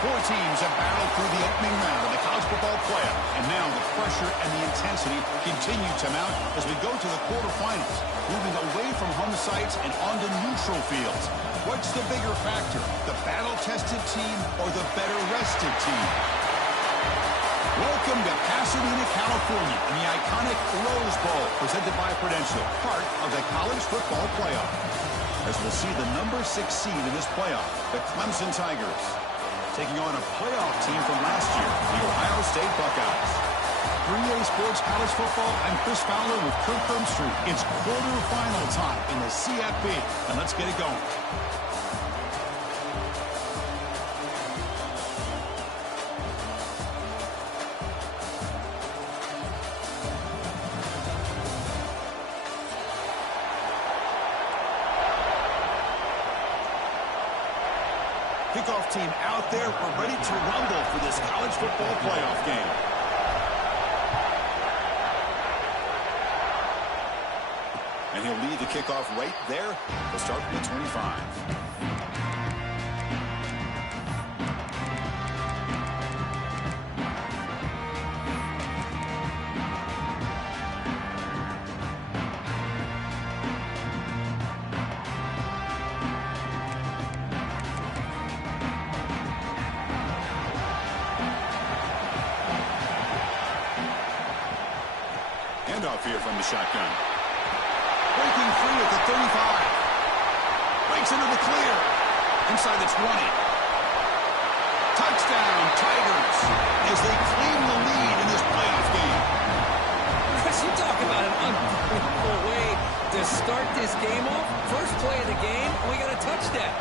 Four teams have battled through the opening round of the college football playoff, and now the pressure and the intensity continue to mount as we go to the quarterfinals, moving away from home sites and onto neutral fields. What's the bigger factor, the battle-tested team or the better-rested team? Welcome to Pasadena, California, in the iconic Rose Bowl, presented by Prudential, part of the college football playoff. As we'll see the number 6 seed in this playoff, the Clemson Tigers, taking on a playoff team from last year, the Ohio State Buckeyes. 3A Sports College Football, I'm Chris Fowler with Kirk Street. It's quarterfinal time in the CFP, and let's get it going. Kickoff team out there. We're ready to rumble for this college football playoff game. And he'll lead the kickoff right there. We'll start from the 25. Handoff here from the shotgun. Breaking free at the 35. Breaks into the clear. Inside the 20. Touchdown, Tigers, as they claim the lead in this playoff game. Chris, you talk about an unbelievable way to start this game off. First play of the game, we got a touchdown.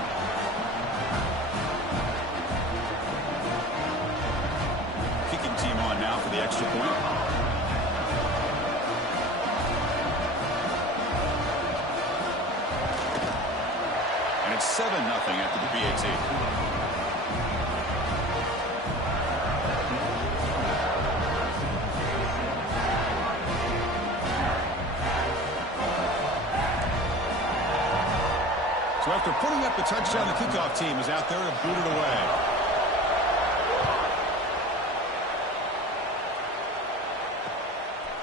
Kicking team on now for the extra point. It's 7-0 after the BAT. So after putting up the touchdown, the kickoff team is out there to boot it away.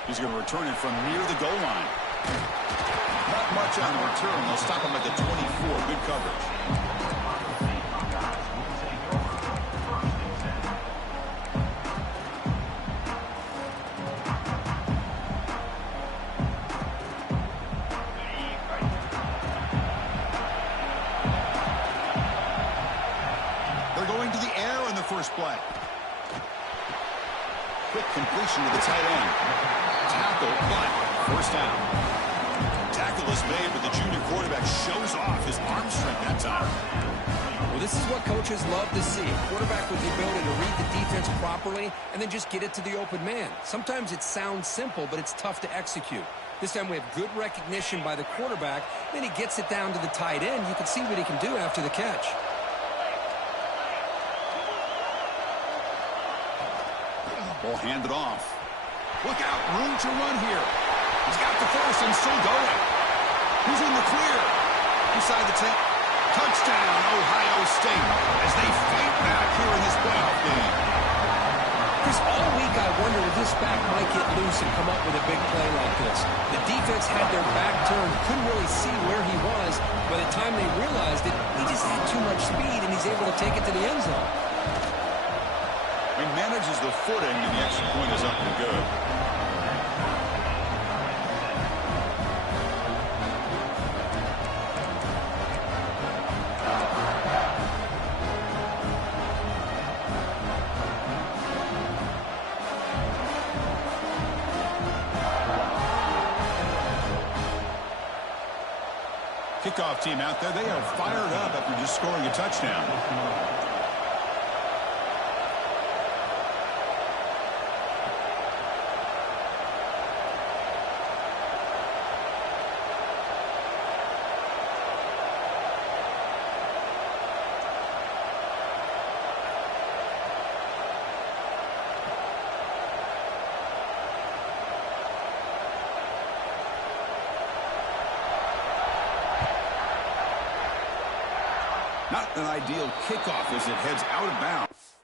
He's going to return it from near the goal line. Not much on the return. They'll stop him at the 24. Good coverage. They're going to the air on the first play. Quick completion to the tight end. Tackle, but first down. Tackle is made, but the junior quarterback shows off his arm strength that time. Well, this is what coaches love to see. A quarterback with the ability to read the defense properly and then just get it to the open man. Sometimes it sounds simple, but it's tough to execute. This time we have good recognition by the quarterback. Then he gets it down to the tight end. You can see what he can do after the catch. Ball handed off. Look out, room to run here. He's got the force and still going. He's in the clear. Inside the 10. Touchdown, Ohio State, as they fight back here in this playoff game. Chris, all week I wondered if this back might get loose and come up with a big play like this. The defense had their back turned, couldn't really see where he was. By the time they realized it, he just had too much speed, and he's able to take it to the end zone. He manages the footing, and the extra point is up and good. Kickoff team out there, they are fired up after just scoring a touchdown. Not an ideal kickoff as it heads out of bounds.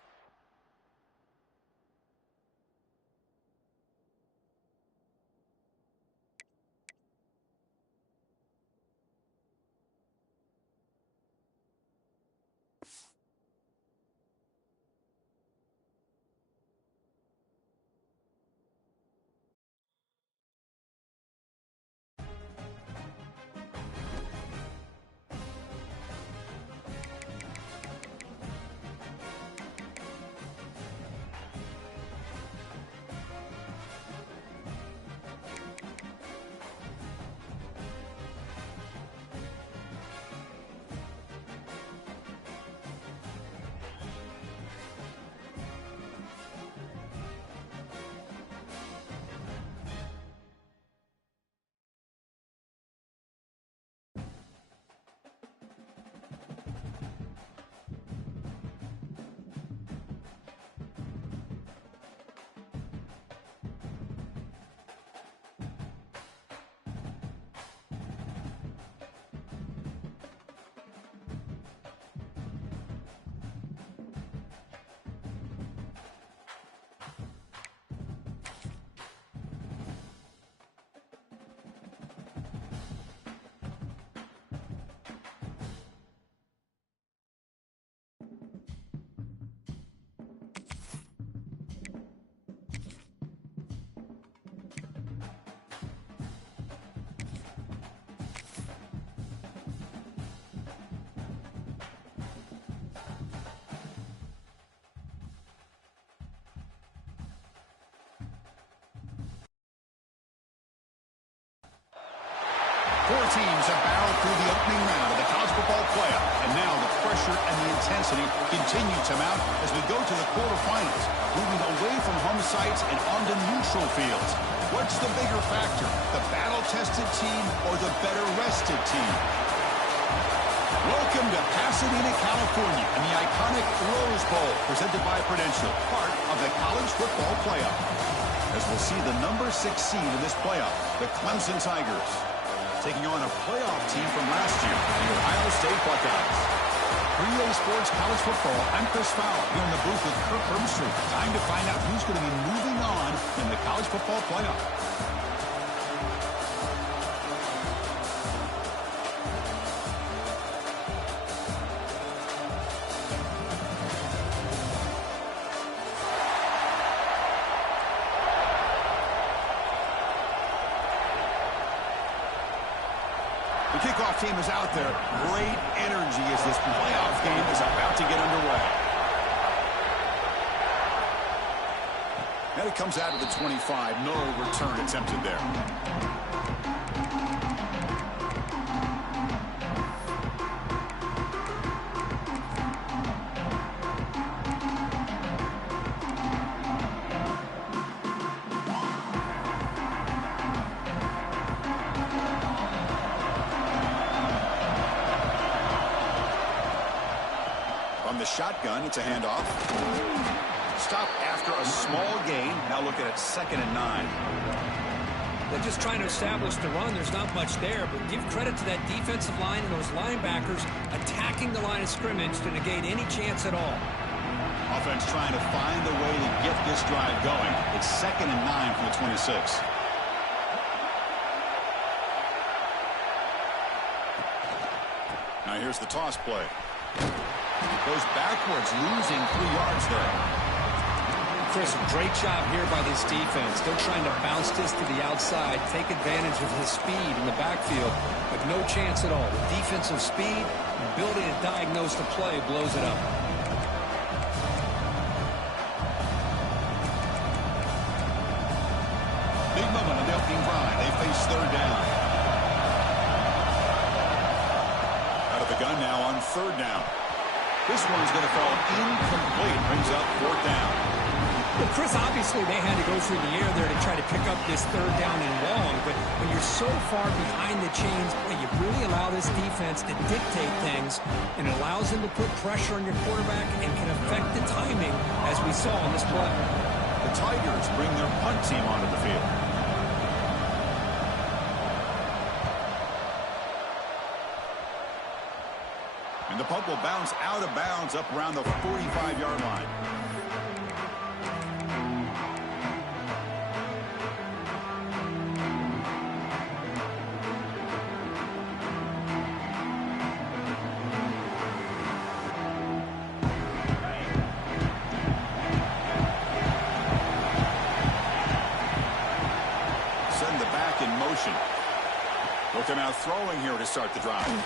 Four teams have battled through the opening round of the college football playoff, and now the pressure and the intensity continue to mount as we go to the quarterfinals, moving away from home sites and onto neutral fields. What's the bigger factor, the battle-tested team or the better-rested team? Welcome to Pasadena, California, and the iconic Rose Bowl, presented by Prudential, part of the college football playoff. As we'll see the number 6 seed in this playoff, the Clemson Tigers, taking on a playoff team from last year, the Ohio State Buckeyes. 3A Sports College Football, I'm Chris Fowler, here in the booth with Kirk Herbstreit. Time to find out who's going to be moving on in the college football playoff. The kickoff team is out there. Great energy as this playoff game is about to get underway. And it comes out of the 25. No return attempted there. From the shotgun, it's a handoff. Stop after a small gain. Now look at it, 2nd and 9. They're just trying to establish the run. There's not much there, but give credit to that defensive line and those linebackers attacking the line of scrimmage to negate any chance at all. Offense trying to find a way to get this drive going. It's 2nd and 9 from the 26. Now here's the toss play. Goes backwards, losing 3 yards there. Chris, great job here by this defense. They're trying to bounce this to the outside, take advantage of his speed in the backfield, but no chance at all. The defensive speed, ability to diagnose the play, blows it up. Big moment on the opening drive. They face 3rd down. Out of the gun now on 3rd down. This one's going to fall incomplete. Brings up 4th down. Well, Chris, obviously they had to go through the air there to try to pick up this 3rd down and long, but when you're so far behind the chains, boy, you really allow this defense to dictate things, and it allows them to put pressure on your quarterback and can affect the timing, as we saw in this play. The Tigers bring their punt team onto the field. And the punt will bounce out of bounds up around the 45-yard line. Send the back in motion. Looking out throwing here to start the drive.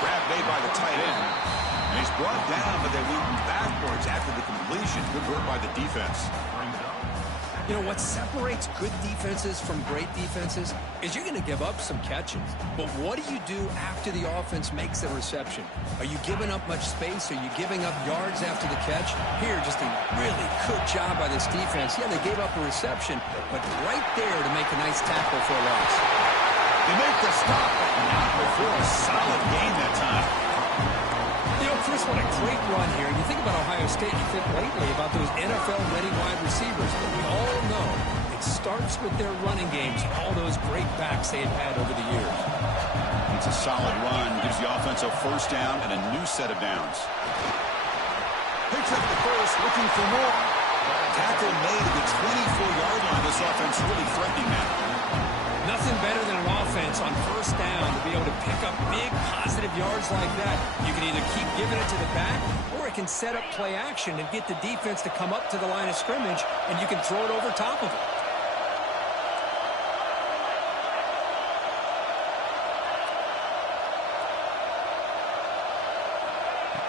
Grab made by the tight end. And he's brought down, but they went backwards after the completion. Good work by the defense. You know, what separates good defenses from great defenses is you're going to give up some catches. But what do you do after the offense makes a reception? Are you giving up much space? Are you giving up yards after the catch? Here, just a really good job by this defense. Yeah, they gave up a reception, but right there to make a nice tackle for a loss. They make the stop, but not before a solid gain that time. You know, Chris, what a great run here. You think about Ohio State, you think lately about those NFL-ready wide receivers, but we all know it starts with their running games and all those great backs they've had over the years. It's a solid run, gives the offense a 1st down and a new set of downs. Picks up the first, looking for more. Tackle made at the 24-yard line. This offense really threatening now. Nothing better than an offense on 1st down to be able to pick up big positive yards like that. You can either keep giving it to the back, or it can set up play action and get the defense to come up to the line of scrimmage, and you can throw it over top of it.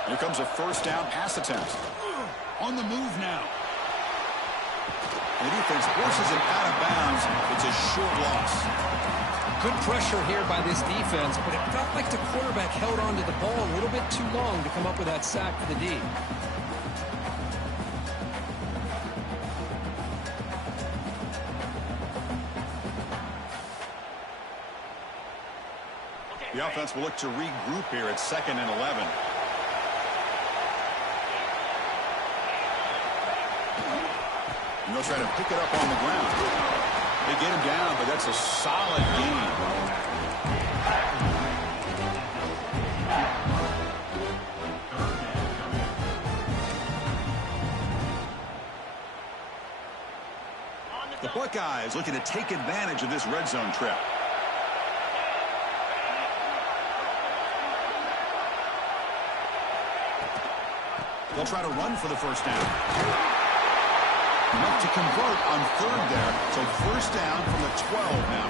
Here comes a 1st down pass attempt. On the move now. The defense forces it out of bounds. It's a short loss. Good pressure here by this defense, but it felt like the quarterback held on to the ball a little bit too long to come up with that sack for the D. The offense will look to regroup here at 2nd and 11. And they'll try to pick it up on the ground. They get him down, but that's a solid gain. The Buckeyes looking to take advantage of this red zone trip. They'll try to run for the first down. Enough to convert on 3rd there. So first down from the 12 now.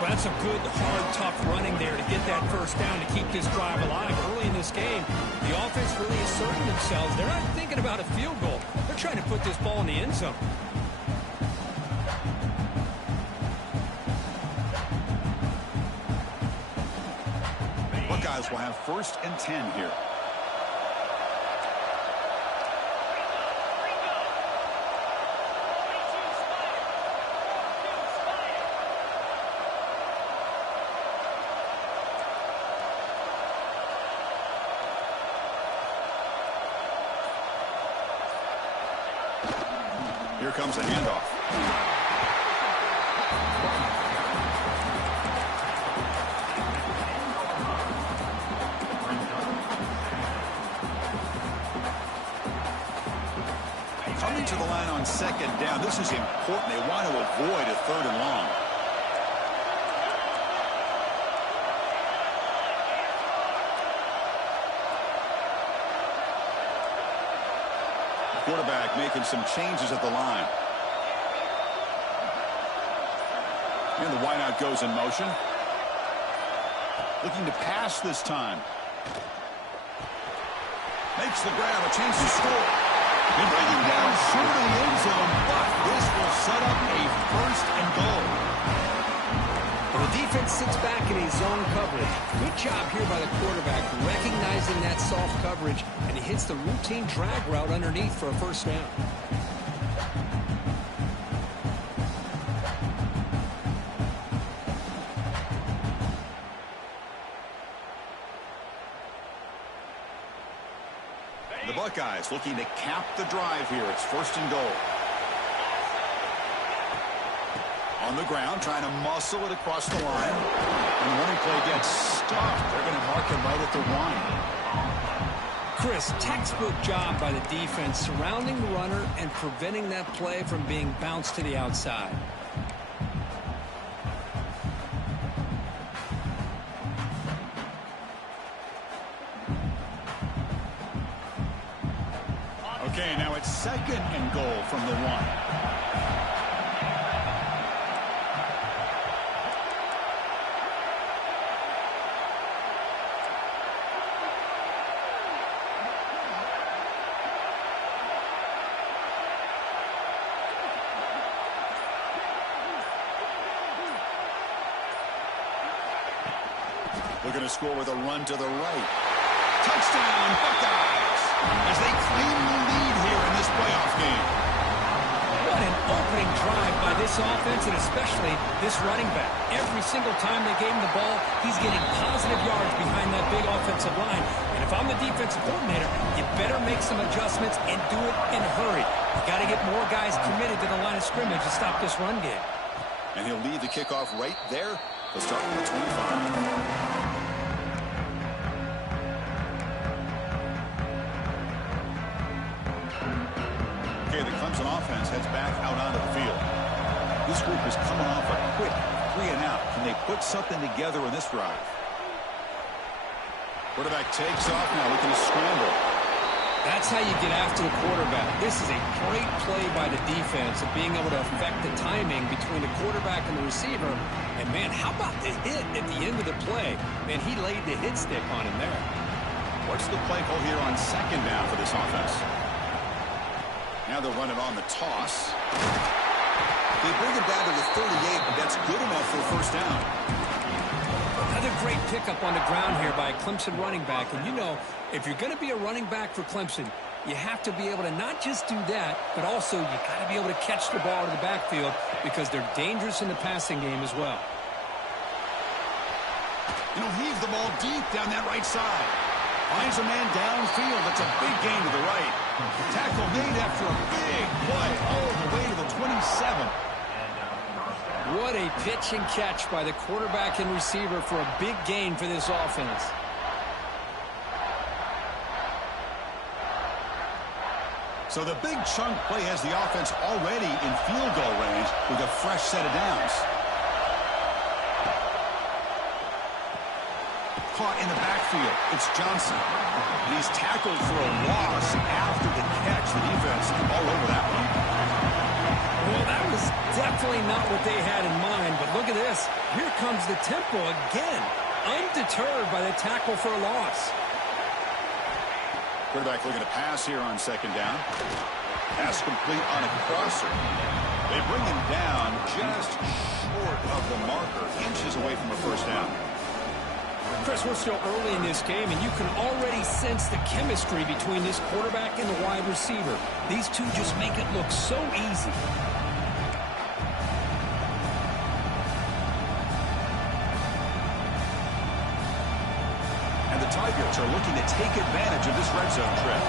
Well, that's a good, hard, tough running there to get that first down to keep this drive alive. Early in this game, the offense really asserting themselves. They're not thinking about a field goal. They're trying to put this ball in the end zone. Buckeyes will have 1st and 10 here. Here comes a handoff. Coming to the line on 2nd down. This is important. They want to avoid a 3rd and long. Quarterback making some changes at the line. And the wideout goes in motion. Looking to pass this time. Makes the grab, a chance to score. And bringing down short of the end zone, but this will set up a 1st and goal. Well, the defense sits back in a zone coverage. Good job here by the quarterback, recognizing that soft coverage, and he hits the routine drag route underneath for a first down. The Buckeyes looking to cap the drive here. It's 1st and goal. On the ground, trying to muscle it across the line. And the running play gets stopped. They're going to mark it right at the 1. Chris, textbook job by the defense surrounding the runner and preventing that play from being bounced to the outside. Okay, now it's 2nd and goal from the 1. Looking to score with a run to the right. Touchdown, Buckeyes, as they claim the lead here in this playoff game. What an opening drive by this offense, and especially this running back. Every single time they gave him the ball, he's getting positive yards behind that big offensive line. And if I'm the defensive coordinator, you better make some adjustments and do it in a hurry. You got to get more guys committed to the line of scrimmage to stop this run game. And he'll lead the kickoff right there. They'll start with the 25. Okay, the Clemson offense heads back out onto the field. This group is coming off a quick 3 and out. Can they put something together in this drive? Quarterback takes off now, looking to scramble. That's how you get after the quarterback. This is a great play by the defense of being able to affect the timing between the quarterback and the receiver. And, man, how about the hit at the end of the play? Man, he laid the hit stick on him there. What's the play call here on 2nd down for this offense? Now they'll run it on the toss. They bring him down to the 38, but that's good enough for a first down. Another great pickup on the ground here by a Clemson running back. And you know, if you're going to be a running back for Clemson, you have to be able to not just do that, but also you got to be able to catch the ball in the backfield because they're dangerous in the passing game as well. You know, heaves the ball deep down that right side. Finds a man downfield. That's a big gain to the right. Tackle made after a big play all the way to the 27. What a pitch and catch by the quarterback and receiver for a big gain for this offense. So the big chunk play has the offense already in field goal range with a fresh set of downs. Caught in the backfield. It's Johnson. And he's tackled for a loss after the catch. The defense all over that one. Well, that was definitely not what they had in mind, but look at this. Here comes the tempo again. Undeterred by the tackle for a loss. Quarterback looking to pass here on second down. Pass complete on a crosser. They bring him down just short of the marker. Inches away from a first down. Chris, we're still early in this game, and you can already sense the chemistry between this quarterback and the wide receiver. These two just make it look so easy. And the Tigers are looking to take advantage of this red zone trip.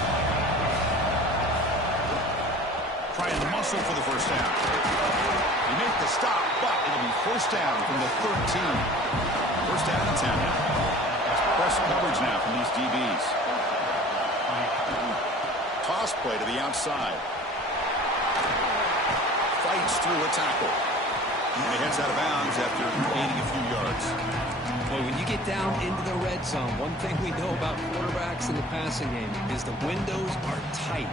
Trying to muscle for the first down. They make the stop, but it'll be first down from the 13. First down and 10 now. Press coverage now from these DBs. Toss play to the outside. Fights through a tackle. And he heads out of bounds after gaining a few yards. Boy, when you get down into the red zone, one thing we know about quarterbacks in the passing game is the windows are tight.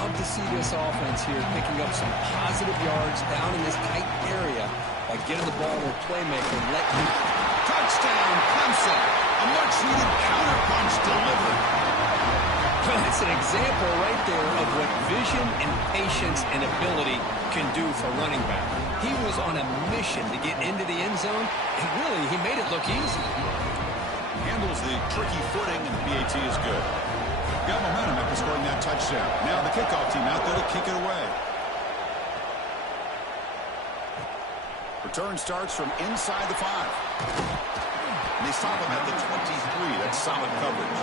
Love to see this offense here picking up some positive yards down in this tight area by getting the ball to a playmaker and letting him. Touchdown, Clemson. A much-needed counterpunch delivered. Well, it's an example right there of what vision and patience and ability can do for running back. He was on a mission to get into the end zone, and really, he made it look easy. Handles the tricky footing, and the PAT is good. Got momentum after scoring that touchdown. Now the kickoff team out there to kick it away. Return starts from inside the 5. And they stop him at the 23. That's solid coverage.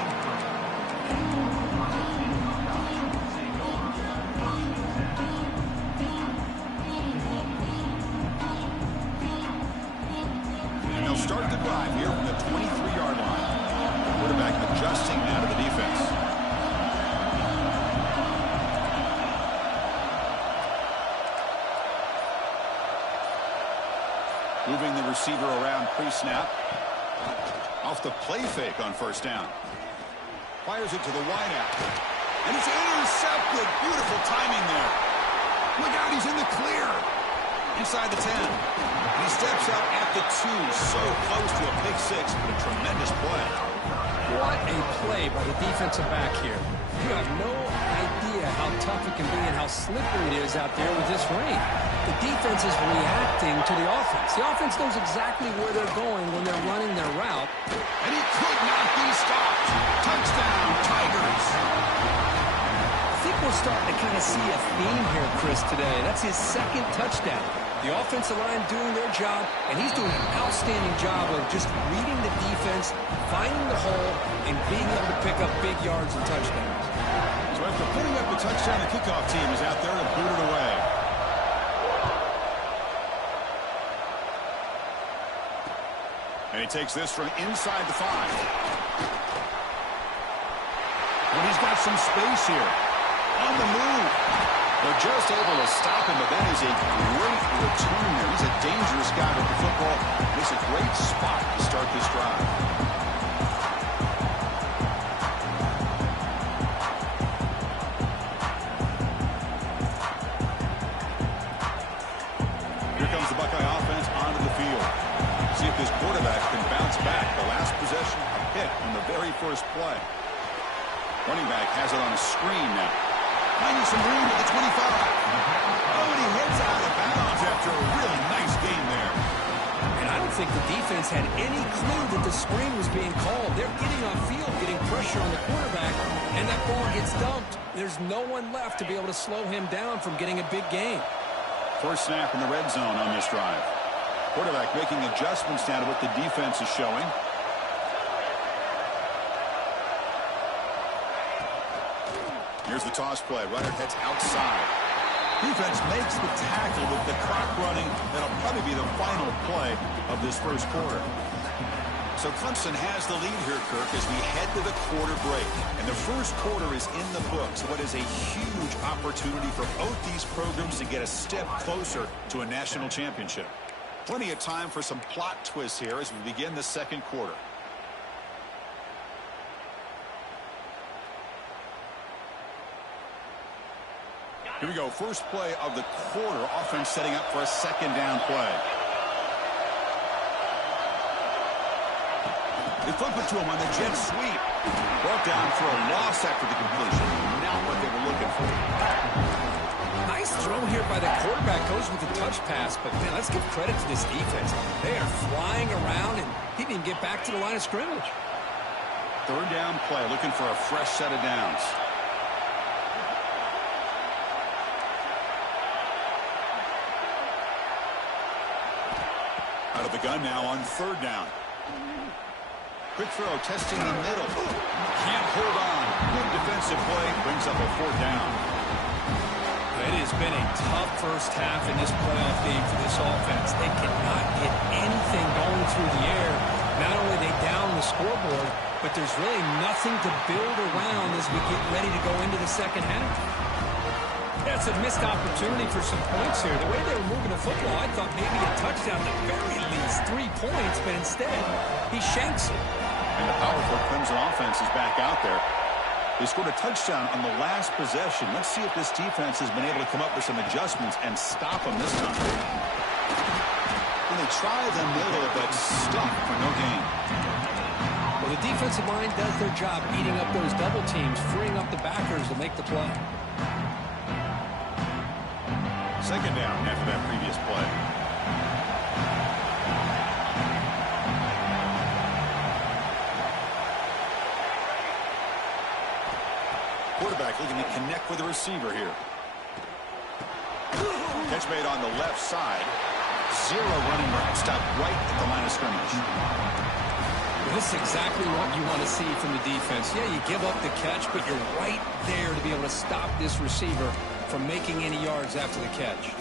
And they'll start the drive here from the 23-yard line. Quarterback adjusting now to the defense. Moving the receiver around pre-snap. Off the play fake on first down. Fires it to the wideout. And it's intercepted. Beautiful timing there. Look out, he's in the clear. Inside the 10. And he steps out at the 2. So close to a pick 6, but a tremendous play. What a play by the defensive back here. You have no idea how tough it can be and how slippery it is out there with this rain. The defense is reacting to the offense. The offense knows exactly where they're going when they're running their route. And he could not be stopped. Touchdown, Tigers. I think we're starting to kind of see a theme here, Chris, today. That's his second touchdown. The offensive line doing their job, and he's doing an outstanding job of just reading the defense, finding the hole, and being able to pick up big yards and touchdowns. So after putting up the touchdown, the kickoff team is out there to boot it away. And he takes this from inside the 5. And he's got some space here. On the move. They're just able to stop him, but that is a great return there. He's a dangerous guy with the football. It's a great spot to start this drive. Here comes the Buckeye offense onto the field. See if this quarterback can bounce back. The last possession, a hit on the very first play. Running back has it on a screen now. Finding some room at the 25. Oh, and he heads out of bounds after a really nice game there. And I don't think the defense had any clue that the screen was being called. They're getting on field, getting pressure on the quarterback, and that ball gets dumped. There's no one left to be able to slow him down from getting a big gain. First snap in the red zone on this drive. Quarterback making adjustments now to what the defense is showing. Here's the toss play. Runner heads outside. Defense makes the tackle with the clock running. That'll probably be the final play of this first quarter. So Clemson has the lead here, Kirk, as we head to the quarter break. And the first quarter is in the books. What is a huge opportunity for both these programs to get a step closer to a national championship. Plenty of time for some plot twists here as we begin the second quarter. Here we go. First play of the quarter. Offense setting up for a second down play. They flip it to him on the jet sweep. Brought down for a loss after the completion. Not what they were looking for. Nice throw here by the quarterback. Goes with the touch pass. But, man, let's give credit to this defense. They are flying around, and he didn't even get back to the line of scrimmage. Third down play. Looking for a fresh set of downs. Out of the gun now on third down. Quick throw, testing the middle. Can't hold on. Good defensive play. Brings up a fourth down. It has been a tough first half in this playoff game for this offense. They cannot get anything going through the air. Not only are they down the scoreboard, but there's really nothing to build around as we get ready to go into the second half. That's a missed opportunity for some points here. The way they were moving the football, I thought maybe a touchdown, at the very least 3 points, but instead he shanks it. And the powerful Clemson offense is back out there. They scored a touchdown on the last possession. Let's see if this defense has been able to come up with some adjustments and stop them this time. And they try the middle, but stop for no gain. Well, the defensive line does their job eating up those double teams, freeing up the backers to make the play. Second down after that previous play. Quarterback looking to connect with the receiver here. Catch made on the left side. Zero running route. Stopped right at the line of scrimmage. This is exactly what you want to see from the defense. Yeah, you give up the catch, but you're right there to be able to stop this receiver from making any yards after the catch.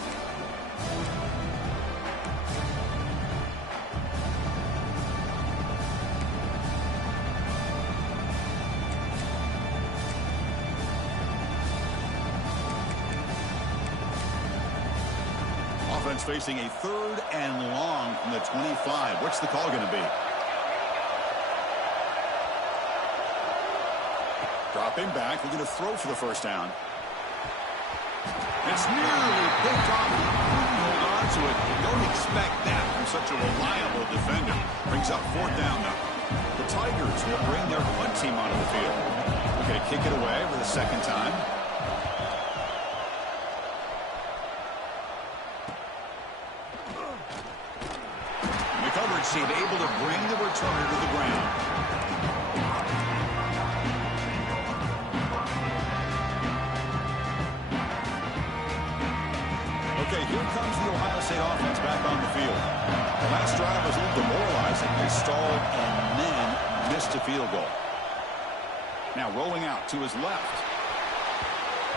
Offense facing a third and long from the 25. What's the call going to be? Dropping back, looking to throw for the first down. It's nearly picked off. He couldn't hold on to it. You don't expect that from such a reliable defender. Brings up fourth down now. The Tigers will bring their punt team onto the field. Okay, kick it away for the second time. And the coverage team able to bring the returner to the ground. Okay, here comes the Ohio State offense back on the field. The last drive was a little demoralizing. They stalled and then missed a field goal. Now rolling out to his left.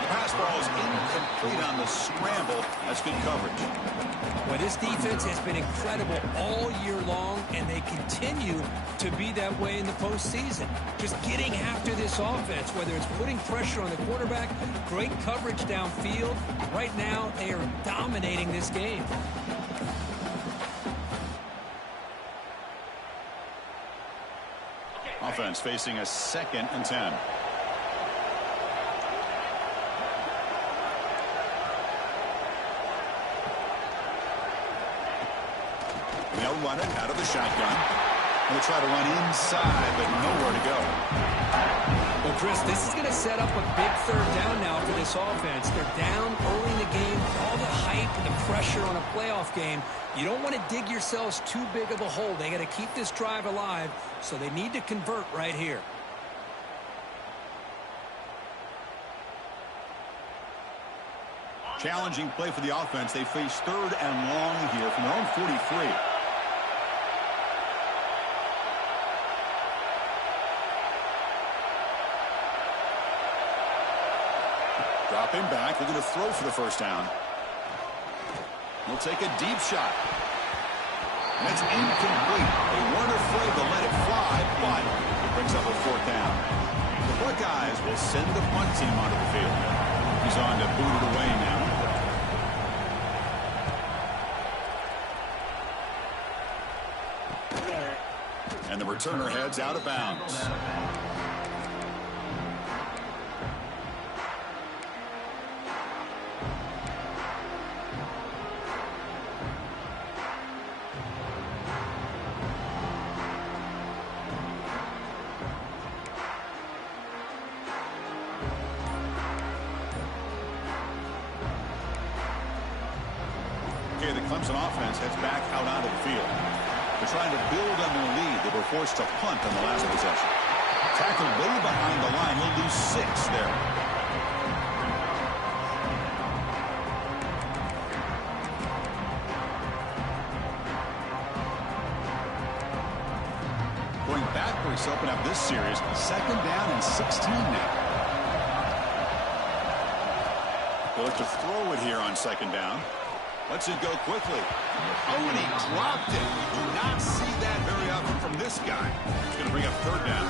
The pass ball is incomplete on the scramble. That's good coverage. Well, this defense has been incredible all year long, and they continue to be that way in the postseason. Just getting after this offense, whether it's putting pressure on the quarterback, great coverage downfield. Right now, they are dominating this game. Offense facing a 2nd and 10. They'll run it out of the shotgun. They'll try to run inside, but nowhere to go. Well, Chris, this is going to set up a big third down now for this offense. They're down early in the game, all the hype and the pressure on a playoff game. You don't want to dig yourselves too big of a hole. They got to keep this drive alive, so they need to convert right here. Challenging play for the offense. They face third and long here from their own 43. Dropping back. They're going to throw for the first down. He'll take a deep shot. And it's incomplete. They weren't afraid to let it fly, but it brings up a fourth down. The Buckeyes will send the punt team onto the field. He's on to boot it away now. And the returner heads out of bounds. Okay, the Clemson offense heads back out onto the field. They're trying to build on their lead. They were forced to punt on the last possession. Tackled way behind the line. He'll lose 6 there. Going backwards to open up this series. 2nd down and 16 now. They'll look to throw it here on 2nd down. Lets it go quickly. Oh, and he dropped it. You do not see that very often from this guy. He's going to bring up 3rd down.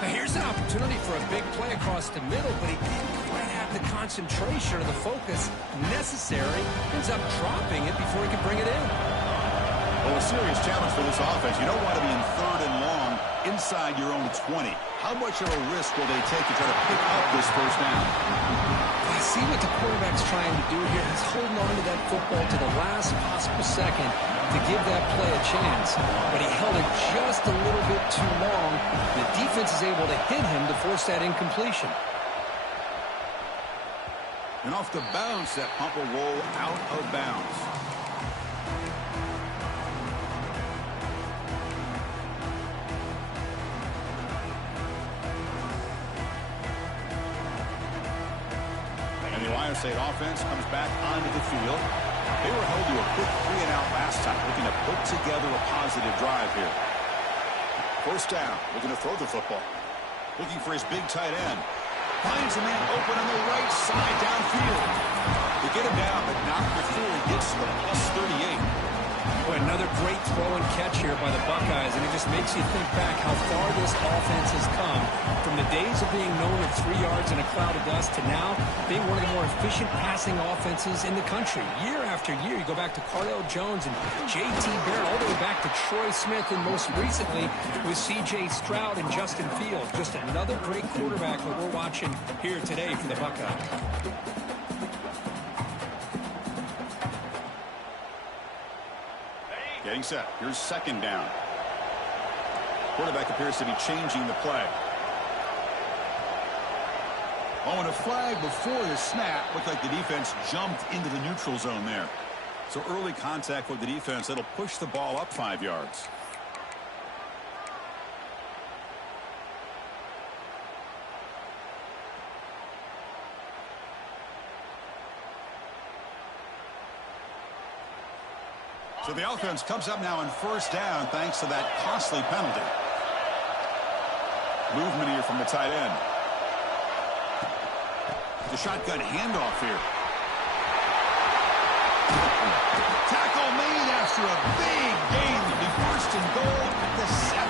Now here's an opportunity for a big play across the middle, but he didn't quite have the concentration or the focus necessary. Ends up dropping it before he can bring it in. Well, a serious challenge for this offense. You don't want to be in 3rd and long inside your own 20. How much of a risk will they take to try to pick up this first down? I see what the quarterback's trying to do here. He's holding on to that football to the last possible second to give that play a chance. But he held it just a little bit too long. The defense is able to hit him to force that incompletion. And off the bounce, that pump will roll out of bounds. Ohio State offense comes back onto the field. They were held to a quick 3-and-out last time, looking to put together a positive drive here. First down, looking to throw the football. Looking for his big tight end. Finds a man open on the right side downfield. They get him down, but not before he gets to the +38. Boy, another great throw and catch here by the Buckeyes, and it just makes you think back how far this offense has come from the days of being known at 3 yards in a cloud of dust to now being one of the more efficient passing offenses in the country. Year after year, you go back to Cardell Jones and J.T. Barrett, all the way back to Troy Smith, and most recently with C.J. Stroud and Justin Fields. Just another great quarterback that we're watching here today for the Buckeyes. Getting set. Here's 2nd down. Quarterback appears to be changing the play. Oh, and a flag before the snap. Looked like the defense jumped into the neutral zone there. So early contact with the defense. That'll push the ball up 5 yards. So the offense comes up now on 1st down thanks to that costly penalty. Movement here from the tight end. The shotgun handoff here. Tackle made after a big gain. It'll be 1st and goal at the 7.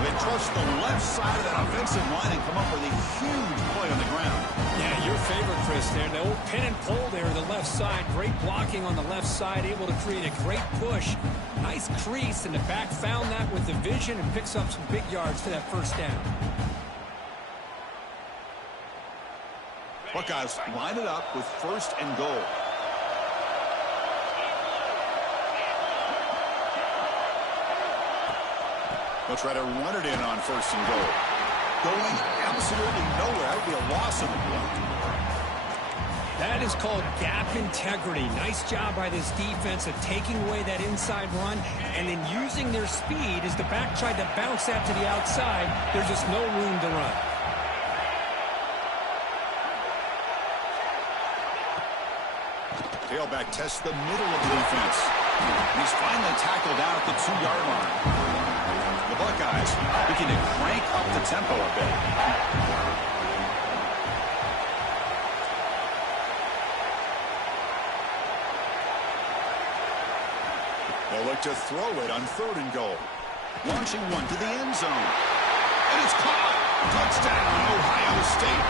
They trust the left side of that offensive line and come up with a huge play on the ground. Yeah, your favorite, Chris, there. The old pin and pull there, the left side. Great blocking on the left side, able to create a great push. Nice crease, and the back found that with the vision and picks up some big yards for that 1st down. Buckeyes line it up with 1st and goal. They'll try to run it in on 1st and goal. going absolutely nowhere. That would be a loss of the play. That is called gap integrity. Nice job by this defense of taking away that inside run and then using their speed as the back tried to bounce that to the outside. There's just no room to run. Tailback tests the middle of the defense. He's finally tackled out at the 2-yard line. The Buckeyes looking to crank up the tempo a bit. They'll look to throw it on 3rd and goal. Launching one to the end zone. And it's caught. Touchdown, Ohio State.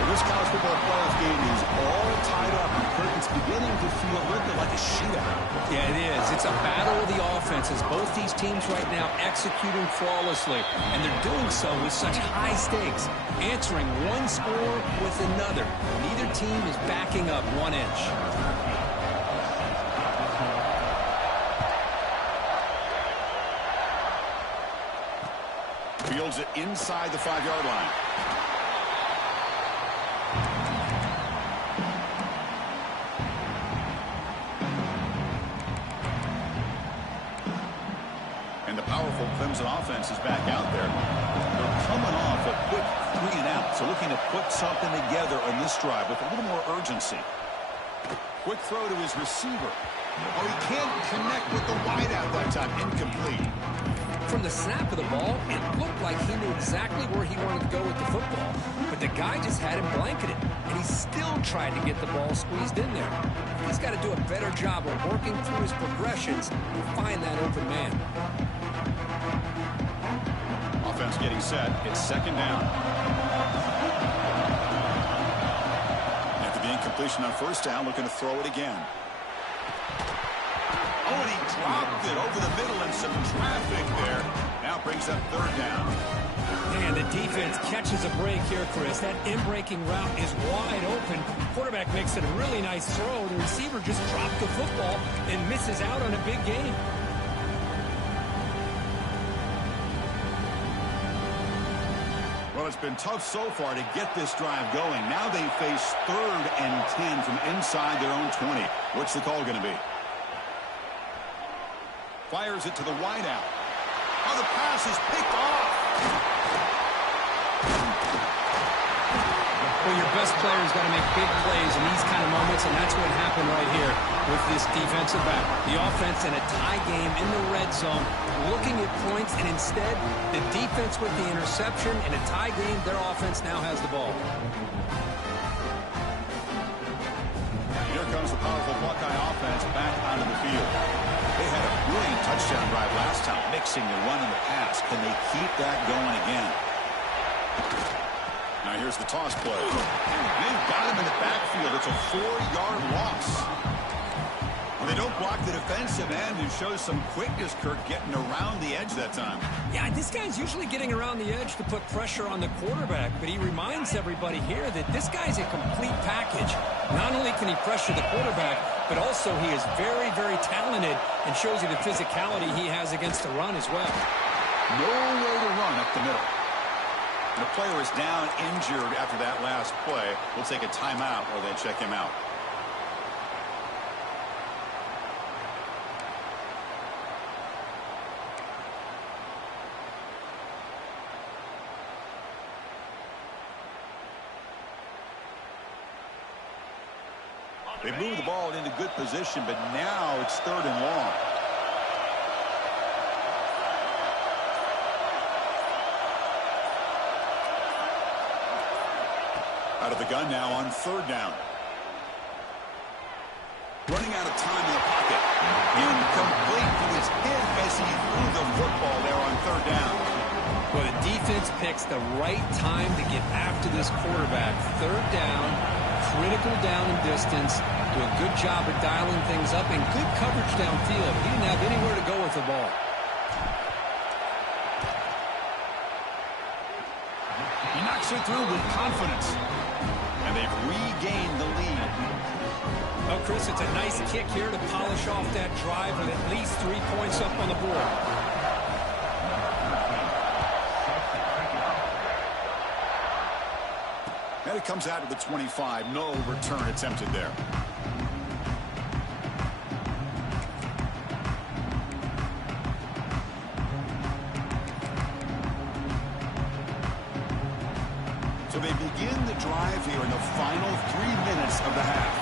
Well, this college football playoff game is all tied up, and it's beginning to feel a little bit like a shootout. Yeah, it is. It's a battle of the offenses. Both these teams right now executing flawlessly, and they're doing so with such high stakes, answering one score with another. Neither team is backing up 1 inch. Fields it inside the 5-yard line. And the powerful Clemson offense is back out there. They're coming off a quick 3 and out, so looking to put something together on this drive with a little more urgency. Quick throw to his receiver. Oh, he can't connect with the wideout that time. Incomplete. From the snap of the ball, it looked like he knew exactly where he wanted to go with the football. But the guy just had him blanketed, and he still tried to get the ball squeezed in there. He's got to do a better job of working through his progressions and find that open man. Offense getting set. It's 2nd down. After the incompletion on 1st down, looking to throw it again. Oh, and he dropped it over the middle and some traffic there. Now brings up 3rd down. And the defense catches a break here, Chris. That in-breaking route is wide open. Quarterback makes it a really nice throw. The receiver just dropped the football and misses out on a big gain. Well, it's been tough so far to get this drive going. Now they face 3rd and 10 from inside their own 20. What's the call going to be? Fires it to the wideout. Oh, the pass is picked off. Well, your best player's got to make big plays in these kind of moments, and that's what happened right here with this defensive back. The offense in a tie game in the red zone, looking at points, and instead, the defense with the interception. In a tie game, their offense now has the ball. Here comes the powerful Buckeye offense back onto the field. They had a brilliant touchdown drive last time, mixing the run and the pass. Can they keep that going again? Now here's the toss play. They've got him in the backfield. It's a 4-yard loss. Well, they don't block the defensive end and shows some quickness, Kirk, getting around the edge that time. Yeah, this guy's usually getting around the edge to put pressure on the quarterback, but he reminds everybody here that this guy's a complete package. Not only can he pressure the quarterback, but also he is very, very talented and shows you the physicality he has against the run as well. No way to run up the middle. The player is down injured after that last play. We'll take a timeout or they check him out. They move the ball into good position, but now it's 3rd and long. Out of the gun now on 3rd down. Running out of time in the pocket. Incomplete. He was hit as he threw the football there on 3rd down. Well, the defense picks the right time to get after this quarterback. 3rd down, critical down and distance. Do a good job of dialing things up and good coverage downfield. He didn't have anywhere to go with the ball. He knocks it through with confidence. And they've regained the lead. Oh, Chris, it's a nice kick here to polish off that drive with at least 3 points up on the board. And it comes out to the 25. No return attempted there. So they begin the drive here in the final 3 minutes of the half.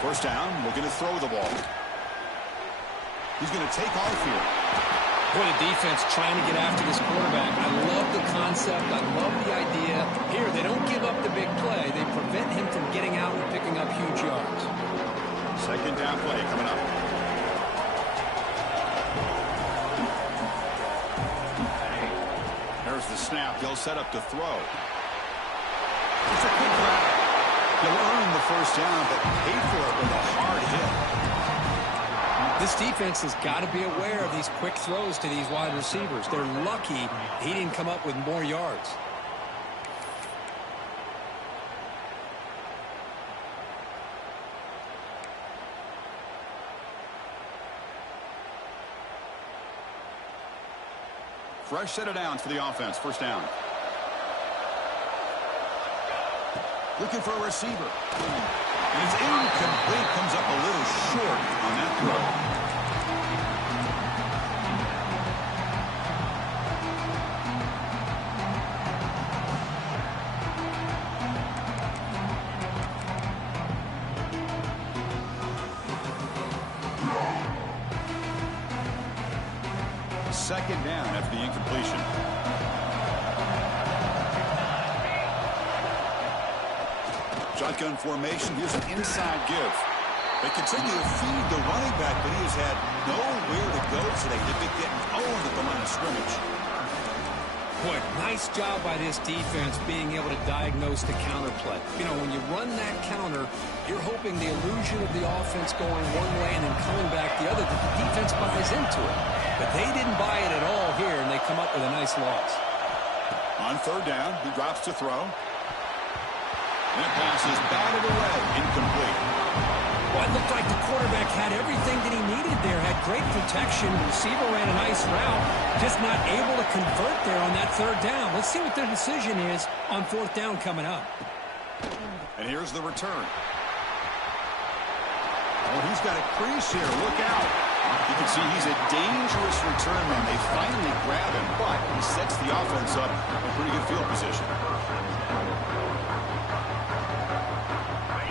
First down, looking to throw the ball. He's going to take off here. Boy, the defense trying to get after this quarterback. I love the concept. I love the idea. Here, they don't give up the big play. They prevent him from getting out and picking up huge yards. Second down play coming up. There's the snap. They'll set up to throw. It's a quick grab. He'll earn the first down, but paid for it with a hard hit. This defense has got to be aware of these quick throws to these wide receivers. They're lucky he didn't come up with more yards. Fresh set of downs for the offense. First down. Looking for a receiver. And it's incomplete. Comes up a little short on that throw. Second down after the incompletion. Shotgun formation. Here's an inside give. They continue to feed the running back, but he has had nowhere to go today. They've been getting owned at the line of scrimmage. Boy, nice job by this defense being able to diagnose the counter play. You know, when you run that counter, you're hoping the illusion of the offense going one way and then coming back the other, that the defense buys into it. But they didn't buy it at all here, and they come up with a nice loss. On third down, he drops to throw. And the pass is batted away, incomplete. Well, it looked like the quarterback had everything that he needed there, had great protection. The receiver ran a nice route, just not able to convert there on that third down. Let's see what their decision is on fourth down coming up. And here's the return. Oh, he's got a crease here. Look out. You can see he's a dangerous return man. They finally grab him, but he sets the offense up in pretty good field position.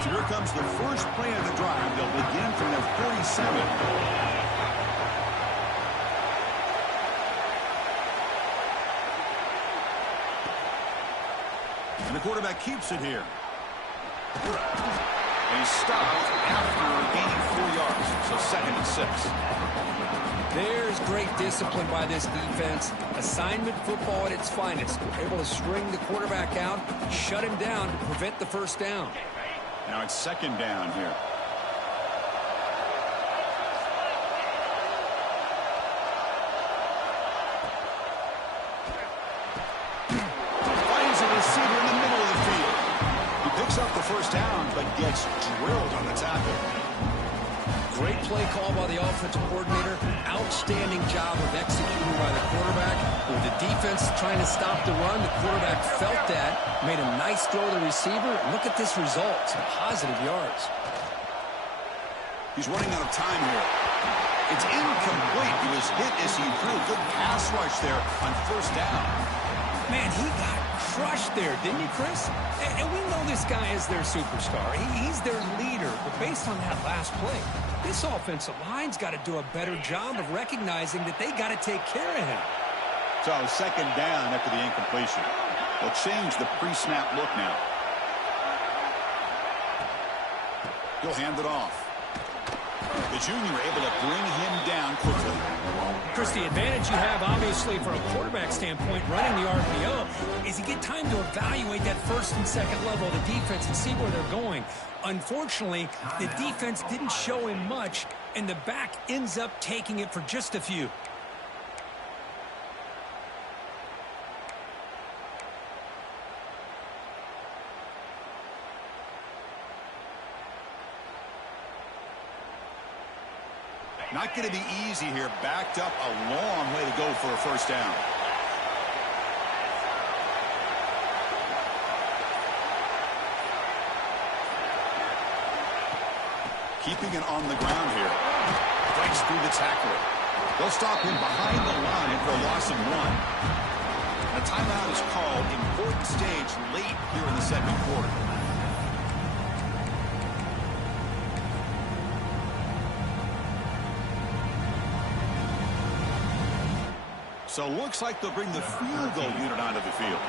So here comes the first play of the drive. They'll begin from their 47. And the quarterback keeps it here. And he's stopped after gaining 4 yards. So second and 6. There's great discipline by this defense. Assignment football at its finest. Able to string the quarterback out, shut him down to prevent the first down. Now it's second down here. Finds a receiver in the middle of the field. He picks up the first down, but gets drilled on the tackle. Great play call by the offensive coordinator. Outstanding job of executing by the quarterback. With the defense trying to stop the run, the quarterback felt that, made a nice throw to the receiver. Look at this result, some positive yards. He's running out of time here. It's incomplete. He was hit as he threw. Good pass rush there on first down. Man, he got crushed there, didn't he, Chris? And we know this guy is their superstar. He's their leader. But based on that last play, this offensive line's got to do a better job of recognizing that they got to take care of him. So second down after the incompletion. They'll change the pre-snap look now. He'll hand it off. The junior able to bring him down quickly. Chris, the advantage you have, obviously, from a quarterback standpoint, running the RPO, is you get time to evaluate that first and second level of the defense and see where they're going. Unfortunately, the defense didn't show him much, and the back ends up taking it for just a few. Not going to be easy here. Backed up a long way to go for a first down. keeping it on the ground here. Breaks through the tackler. They'll stop him behind the line for a loss of 1. A timeout is called. Important stage late here in the second quarter. So looks like they'll bring the field goal unit onto the field.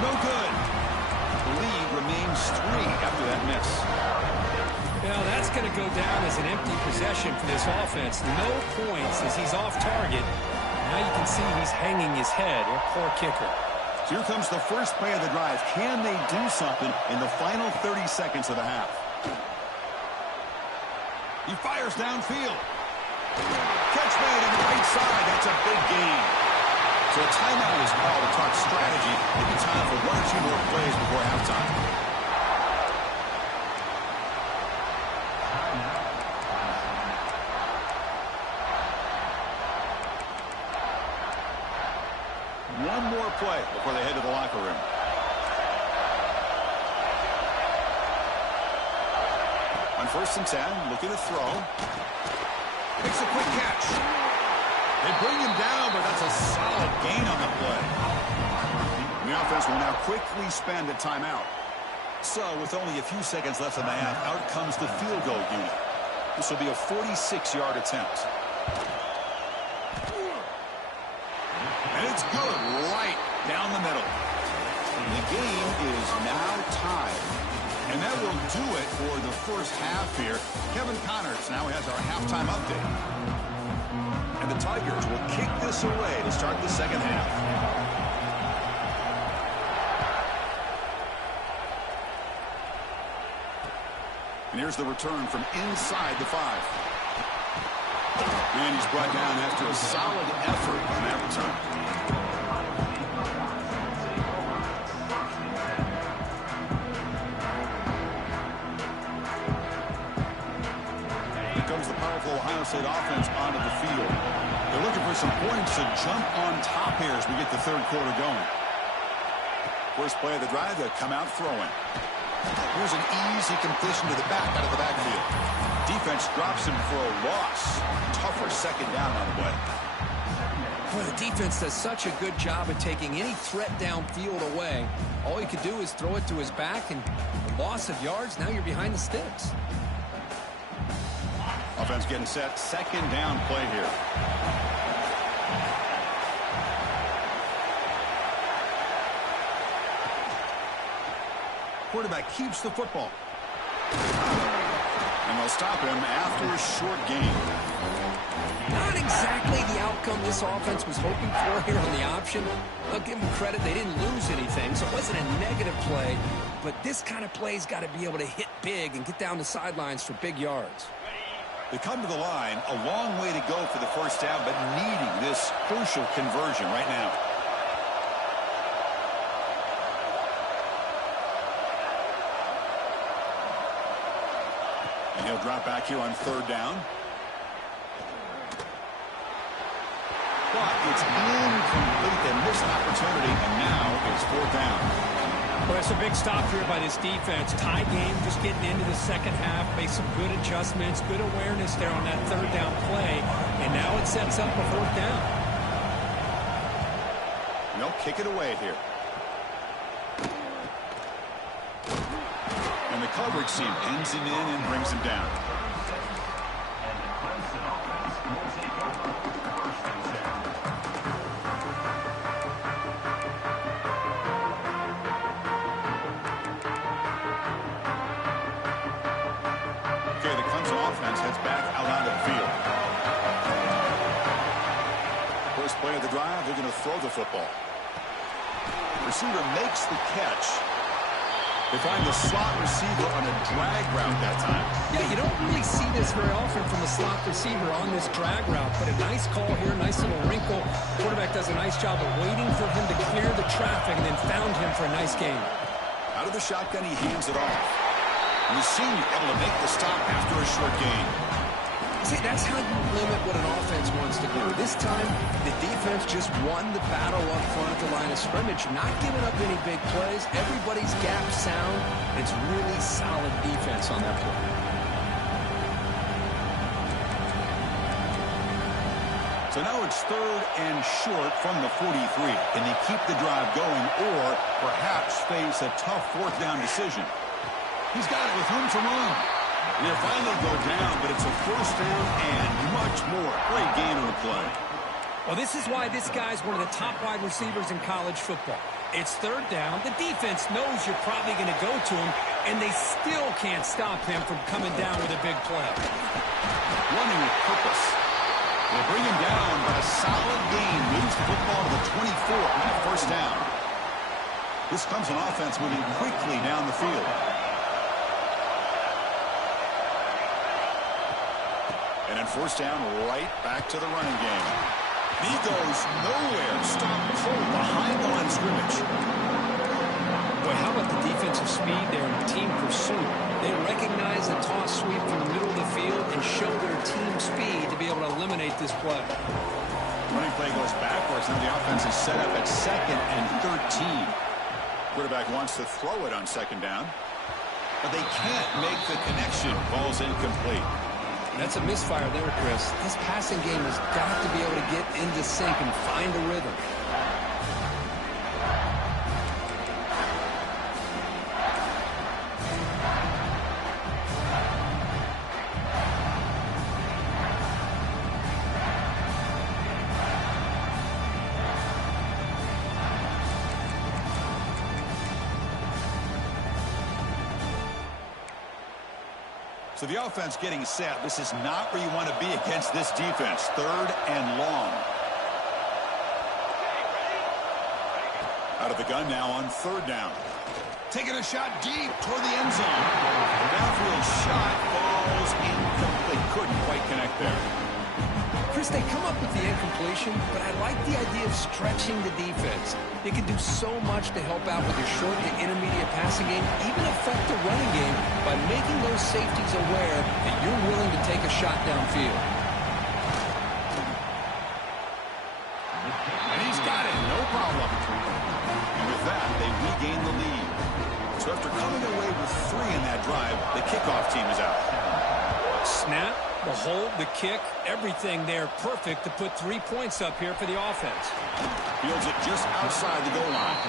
No good. The lead remains 3 after that miss. Well, that's going to go down as an empty possession for this offense. No points as he's off target. Now you can see he's hanging his head. A poor kicker. So here comes the first play of the drive. Can they do something in the final 30 seconds of the half? He fires downfield. Catch made on the right side. That's a big gain. So a timeout is called to talk strategy. Maybe time for 1 or 2 more plays before halftime. One more play before they head to the locker room. On 1st and 10, looking to throw. Makes a quick catch. They bring him down, but that's a solid gain on the play. The offense will now quickly spend a timeout. So with only a few seconds left in the half, out comes the field goal unit. This will be a 46-yard attempt. And it's good right down the middle. The game is now tied. And that will do it for the first half here. Kevin Connors now has our halftime update. And the Tigers will kick this away to start the second half. And here's the return from inside the 5. And he's brought down after a solid effort on that return. The powerful Ohio State offense onto the field. They're looking for some points to jump on top here as we get the third quarter going. First play of the drive, they'll come out throwing. Here's an easy completion to the back out of the backfield. Defense drops him for a loss. Tougher second down on the way. Boy, the defense does such a good job of taking any threat downfield away. All he could do is throw it to his back, and the loss of yards, now you're behind the sticks. Offense getting set. Second down play here. Quarterback keeps the football. And they'll stop him after a short gain. Not exactly the outcome this offense was hoping for here on the option. I'll give them credit. They didn't lose anything, so it wasn't a negative play. But this kind of play's got to be able to hit big and get down the sidelines for big yards. They come to the line, a long way to go for the first down, but needing this crucial conversion right now. And he'll drop back here on 3rd down. But it's incomplete. They missed an opportunity, and now it's 4th down. Well, it's a big stop here by this defense. Tie game, just getting into the second half. Made some good adjustments, good awareness there on that 3rd down play. And now it sets up a 4th down. And they'll kick it away here. And the coverage team pins him in and brings him down. Heads back out onto the field. First play of the drive, they're going to throw the football. Receiver makes the catch. They find the slot receiver on a drag route that time. Yeah, you don't really see this very often from a slot receiver on this drag route, but a nice call here, nice little wrinkle. Quarterback does a nice job of waiting for him to clear the traffic and then found him for a nice gain. Out of the shotgun, he hands it off. And the senior able to make the stop after a short gain. See, that's how you limit what an offense wants to do. This time, the defense just won the battle up front at the line of scrimmage, not giving up any big plays. Everybody's gap sound. It's really solid defense on that play. So now it's 3rd and short from the 43. Can they keep the drive going or perhaps face a tough 4th down decision? He's got it with room to run. And they'll finally go down, but it's a 1st down and much more. Great gain on the play. Well, this is why this guy's one of the top wide receivers in college football. It's 3rd down. The defense knows you're probably going to go to him, and they still can't stop him from coming down with a big play. Running with purpose. They'll bring him down, but a solid gain moves the football to the 24 on that 1st down. This Clemson offense moving quickly down the field. And then 1st down, right back to the running game. He goes nowhere. Stop cold behind the line of scrimmage. Boy, how about the defensive speed there in team pursuit? They recognize the toss sweep from the middle of the field and show their team speed to be able to eliminate this play. Running play goes backwards. Now the offense is set up at 2nd and 13. Quarterback wants to throw it on 2nd down, but they can't make the connection. Ball's incomplete. That's a misfire there, Chris. This passing game has got to be able to get into sync and find a rhythm. So the offense getting set. This is not where you want to be against this defense. 3rd and long. Out of the gun now on 3rd down. Taking a shot deep toward the end zone. Downfield shot falls incomplete. Couldn't quite connect there. Chris, they come up with the incompletion, but I like the idea of stretching the defense. They can do so much to help out with your short to intermediate passing game, even affect the running game by making those safeties aware that you're willing to take a shot downfield. And he's got it, no problem. And with that, they regain the lead. So after coming away with 3 in that drive, the kickoff team is out. Snap, the hold, the kick, everything there perfect to put 3 points up here for the offense. Fields it just outside the goal line.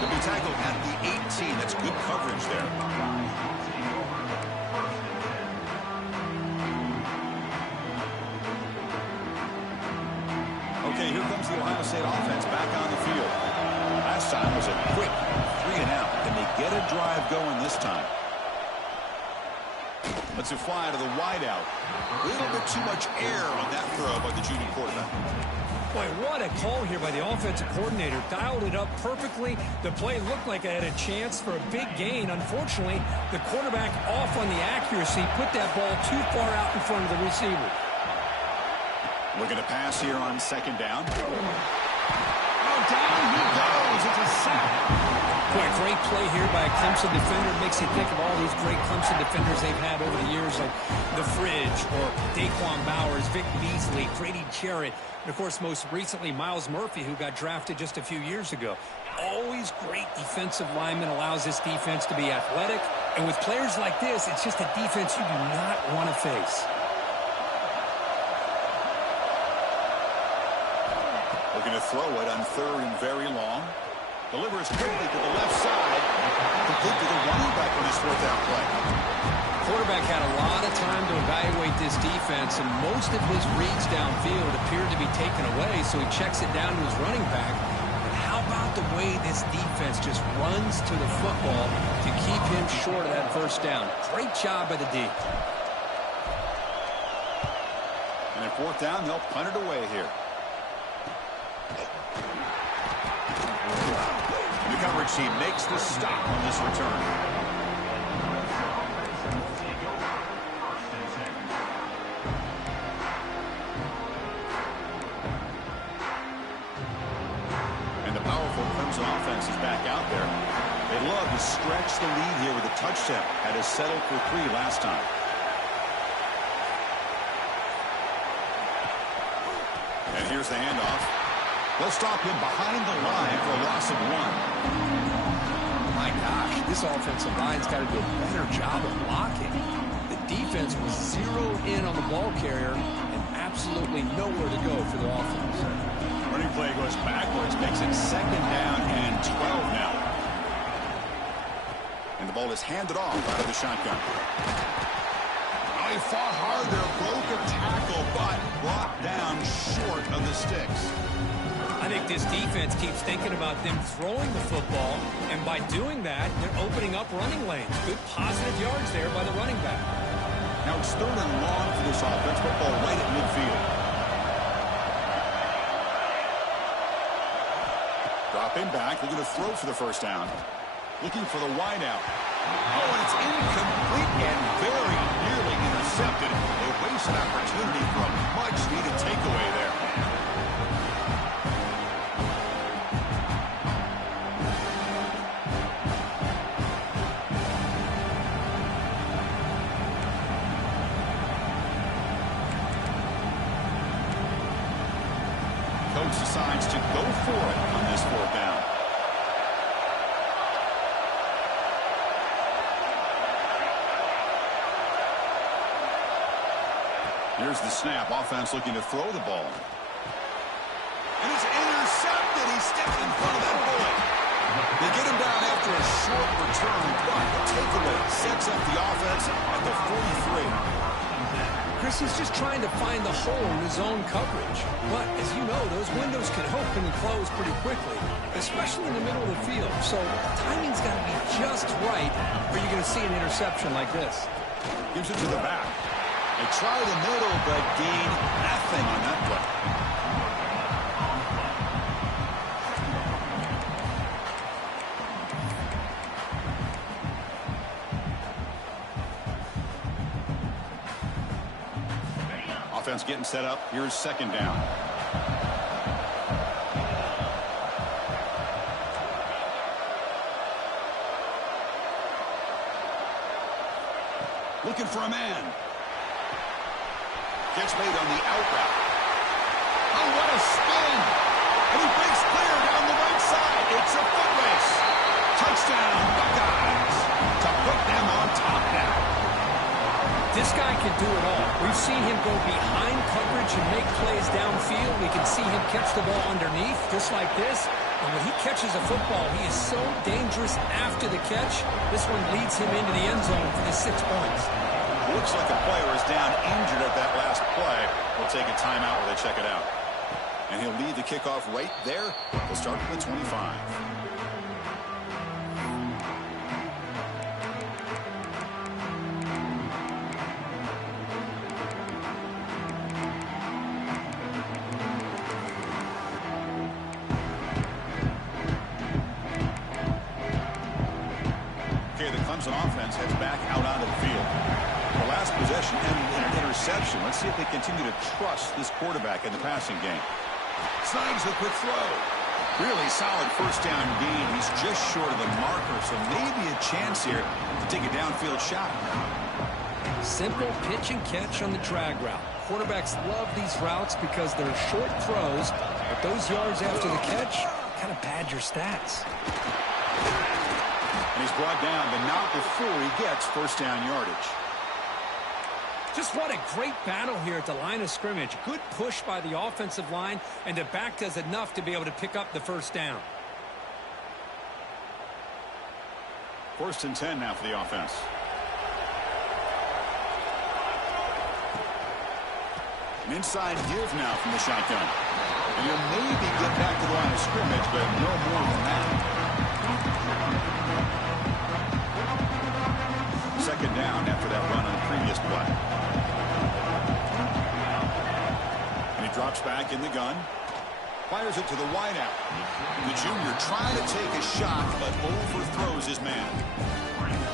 They'll be tackled at the 18. That's good coverage there. Okay, here comes the Ohio State offense back on the field. Last time was a quick 3 and out. Can they get a drive going this time? Let's fly to the wideout. A little bit too much air on that throw by the junior quarterback. Boy, what a call here by the offensive coordinator. Dialed it up perfectly. The play looked like it had a chance for a big gain. Unfortunately, the quarterback off on the accuracy, put that ball too far out in front of the receiver. Looking to pass here on 2nd down. Oh, down he goes. It's a sack. Boy, great play here by a Clemson defender. Makes you think of all these great Clemson defenders they've had over the years, like The Fridge or Daquan Bowers, Vic Beasley, Grady Jarrett, and, of course, most recently, Myles Murphy, who got drafted just a few years ago. Always great defensive lineman, allows this defense to be athletic. And with players like this, it's just a defense you do not want to face. Looking to throw it on 3rd and very long. Delivers quickly to the left side. Complete to the running back on his 4th down play. Quarterback had a lot of time to evaluate this defense, and most of his reads downfield appeared to be taken away, so he checks it down to his running back. But how about the way this defense just runs to the football to keep him short of that 1st down? Great job by the D. And at 4th down, they'll punt it away here. The coverage team makes the stop on this return. And the powerful Clemson offense is back out there. They love to stretch the lead here with a touchdown. Had us settled for 3 last time. Here's the handoff. They'll stop him behind the line for a loss of 1. My gosh, this offensive line's got to do a better job of blocking. The defense was zeroed in on the ball carrier and absolutely nowhere to go for the offense. Running play goes backwards, makes it 2nd down and 12 now. And the ball is handed off out of the shotgun. He fought hard there, broke a tackle, but brought down short of the sticks. I think this defense keeps thinking about them throwing the football, and by doing that, they're opening up running lanes. Good positive yards there by the running back. Now it's 3rd and long for this offense. Football right at midfield. Dropping back, looking to throw for the 1st down. Looking for the wide out. Oh, and it's incomplete and very nearly intercepted. A wasted opportunity for a much-needed takeaway there. Coach decides to go for it on this 4th down. Here's the snap. Offense looking to throw the ball. And it's intercepted. He steps in front of that bullet. They get him down after a short return, but the takeaway sets up the offense at the 43. Chris is just trying to find the hole in his own coverage. But, as you know, those windows can open and close pretty quickly, especially in the middle of the field. So, timing's got to be just right, or you're going to see an interception like this. Gives it to the back. They try the middle, but gain nothing on that play. Offense getting set up. Here's 2nd down. Looking for a man. Gets made on the out route. Oh, what a spin! And he breaks clear down the right side. It's a foot race. Touchdown, Buckeyes. To put them on top now. This guy can do it all. We've seen him go behind coverage and make plays downfield. We can see him catch the ball underneath, just like this. And when he catches a football, he is so dangerous after the catch. This one leads him into the end zone for the 6 points. Looks like a player is down injured at that last play. We'll take a timeout while they check it out. And he'll lead the kickoff right there. They'll start from the 25. Okay, the Clemson offense heads back out onto the field. The last possession ended in an interception. Let's see if they continue to trust this quarterback in the passing game. Snags the quick throw. Really solid 1st down gain. He's just short of the marker, so maybe a chance here to take a downfield shot. Simple pitch and catch on the drag route. Quarterbacks love these routes because they're short throws, but those yards after the catch kind of pad your stats. And he's brought down, but not before he gets 1st down yardage. Just what a great battle here at the line of scrimmage. Good push by the offensive line, and the back does enough to be able to pick up the 1st down. 1st and 10 now for the offense. An inside give now from the shotgun. And he'll maybe get back to the line of scrimmage, but no more than that. 2nd down after that run on the previous play. And he drops back in the gun. Fires it to the wideout. The junior trying to take a shot, but overthrows his man.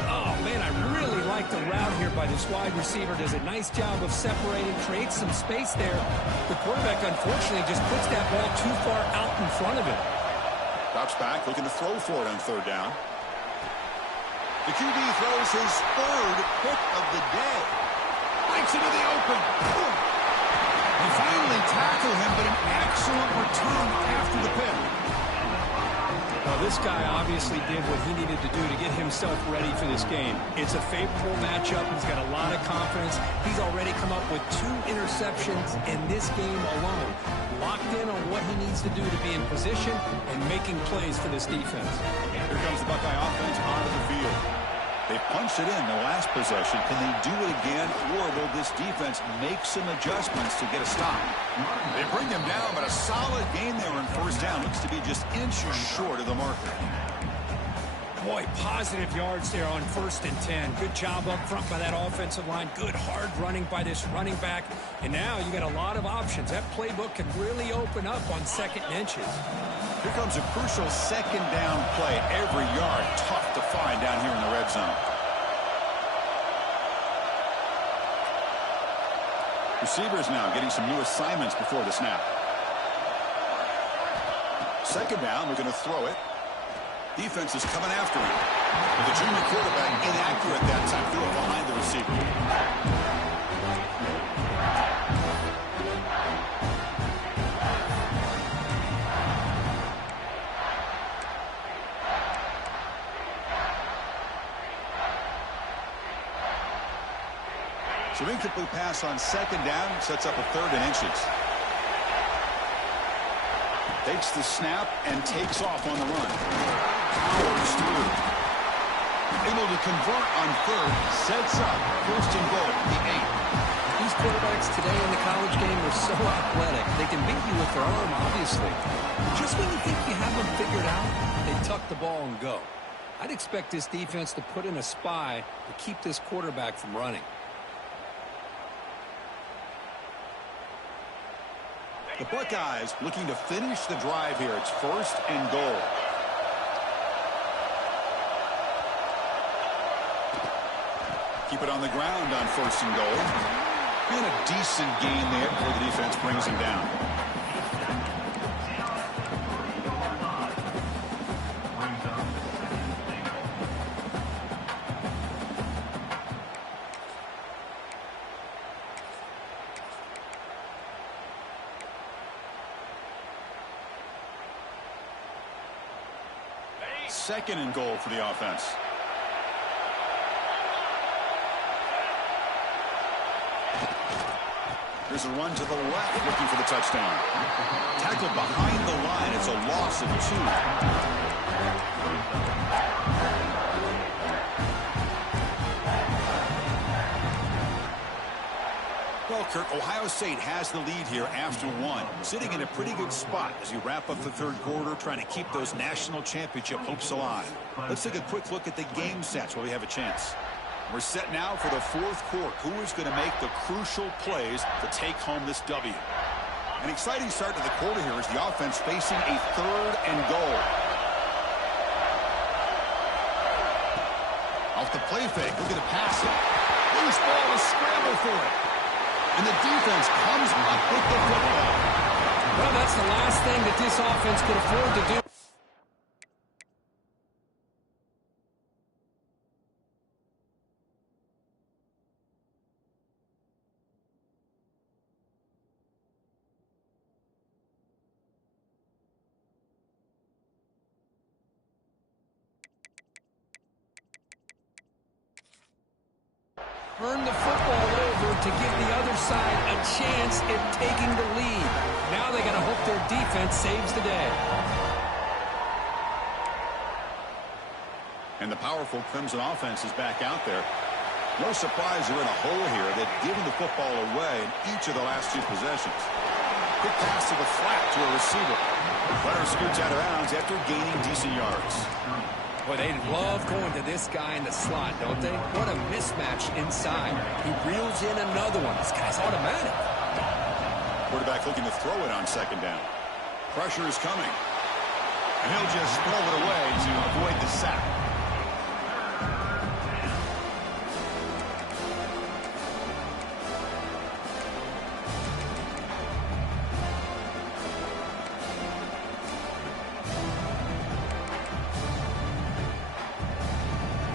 Oh, man, I really like the route here by this wide receiver. Does a nice job of separating, creates some space there. The quarterback, unfortunately, just puts that ball too far out in front of him. Drops back, looking to throw for it on 3rd down. The QB throws his 3rd pick of the day. Breaks into the open. Boom. They finally tackle him, but an excellent return after the pick. Well, this guy obviously did what he needed to do to get himself ready for this game. It's a favorable matchup. He's got a lot of confidence. He's already come up with 2 interceptions in this game alone. Locked in on what he needs to do to be in position and making plays for this defense. Here comes the Buckeye offense onto the field. They punched it in the last possession. Can they do it again, or will this defense make some adjustments to get a stop? They bring him down, but a solid gain there on first down. Looks to be just inches short of the marker. Boy, positive yards there on 1st and 10. Good job up front by that offensive line. Good hard running by this running back. And now you got a lot of options. That playbook can really open up on 2nd and inches. Here comes a crucial 2nd down play. Every yard tough to find down here in the red zone. Receivers now getting some new assignments before the snap. 2nd down, we're going to throw it. Defense is coming after him. With the junior quarterback inaccurate that time, threw it behind the receiver. So incomplete pass on 2nd down, sets up a 3rd and inches. Takes the snap and takes off on the run. Powers through. Able to convert on 3rd, sets up 1st and goal, the 8. These quarterbacks today in the college game are so athletic. They can beat you with their arm, obviously. Just when you think you have them figured out, they tuck the ball and go. I'd expect this defense to put in a spy to keep this quarterback from running. The Buckeyes looking to finish the drive here. It's 1st and goal. Keep it on the ground on 1st and goal. And a decent gain there before the defense brings him down. Second and goal for the offense. There's a run to the left looking for the touchdown. Tackled behind the line. It's a loss of 2. Well, Kurt, Ohio State has the lead here after 1. Sitting in a pretty good spot as you wrap up the 3rd quarter, trying to keep those national championship hopes alive. Let's take a quick look at the game sets while we have a chance. We're set now for the 4th quarter. Who is going to make the crucial plays to take home this W? An exciting start to the quarter here as the offense facing a 3rd and goal. Off the play fake, look at the pass. Loose ball, a scramble for it. And the defense comes up with the football. Well, that's the last thing that this offense could afford to do. Turn the football over to give the other side a chance at taking the lead. Now they got to hope their defense saves the day. And the powerful Clemson offense is back out there. No surprise they're in a hole here. They've given the football away in each of the last 2 possessions. Quick pass to the flat to a receiver. Runner scoots out of bounds after gaining decent yards. Boy, they love going to this guy in the slot, don't they? What a mismatch inside. He reels in another one. This guy's automatic. Quarterback looking to throw it on 2nd down. Pressure is coming. And he'll just throw it away to avoid the sack.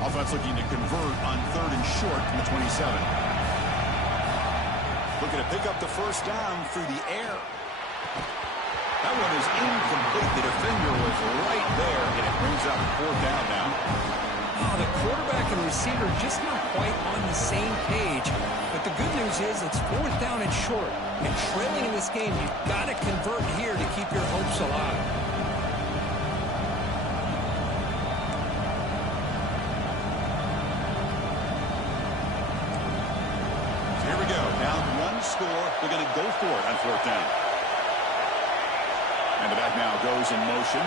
Offense looking to convert on 3rd and short from the 27. Looking to pick up the first down through the air. That one is incomplete. The defender was right there, and it brings up fourth down now. Oh, the quarterback and receiver just not quite on the same page. But the good news is it's fourth down and short. And trailing in this game, you've got to convert here to keep your hopes alive. So here we go. Down one score. They're going to go for it on fourth down. And the back now goes in motion.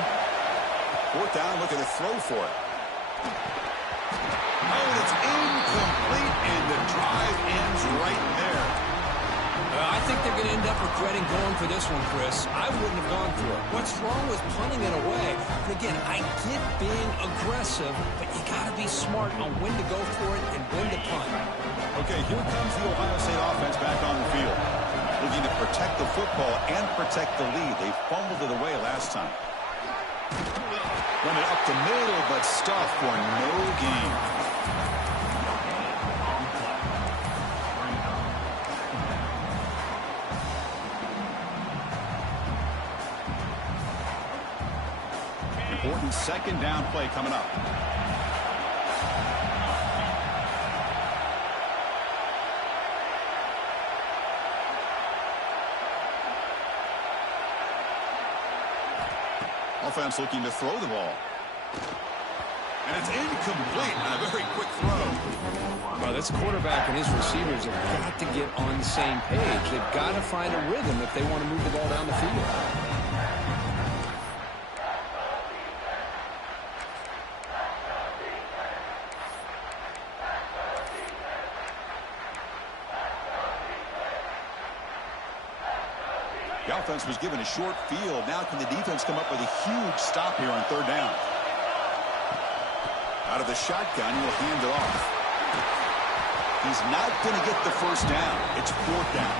Fourth down, looking to throw for it. Oh, and it's incomplete, and the drive ends right there. I think they're going to end up regretting going for this one, Chris. I wouldn't have gone for it. What's wrong with punting it away? And again, I get being aggressive, but you got to be smart on when to go for it and when to punt. Okay, here comes the Ohio State offense back on the field. Looking to protect the football and protect the lead. They fumbled it away last time. Run it up the middle, but stuffed for no gain. Important second down play coming up. Offense looking to throw the ball. And it's incomplete. A very quick throw. Well, this quarterback and his receivers have got to get on the same page. They've got to find a rhythm if they want to move the ball down the field. The offense was given a short field. Now can the defense come up with a huge stop here on third down? Out of the shotgun, he'll hand it off. He's not going to get the first down. It's fourth down.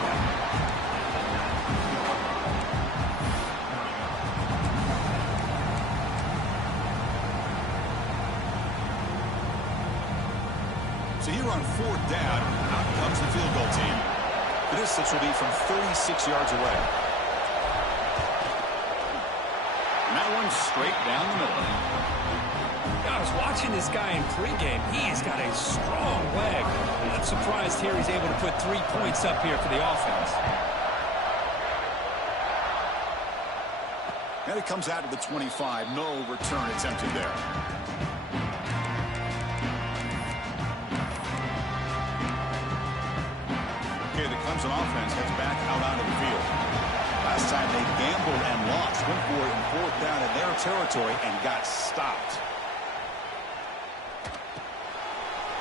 So here on fourth down, out comes the field goal team. The distance will be from 36 yards away. And that one's straight down the middle. I was watching this guy in pregame. He's got a strong leg. I'm surprised here he's able to put 3 points up here for the offense. And it comes out to the 25. No return attempted there. Okay, the Clemson offense heads back out onto the field. Last time they gambled and lost. Went for it in fourth down in their territory and got stopped.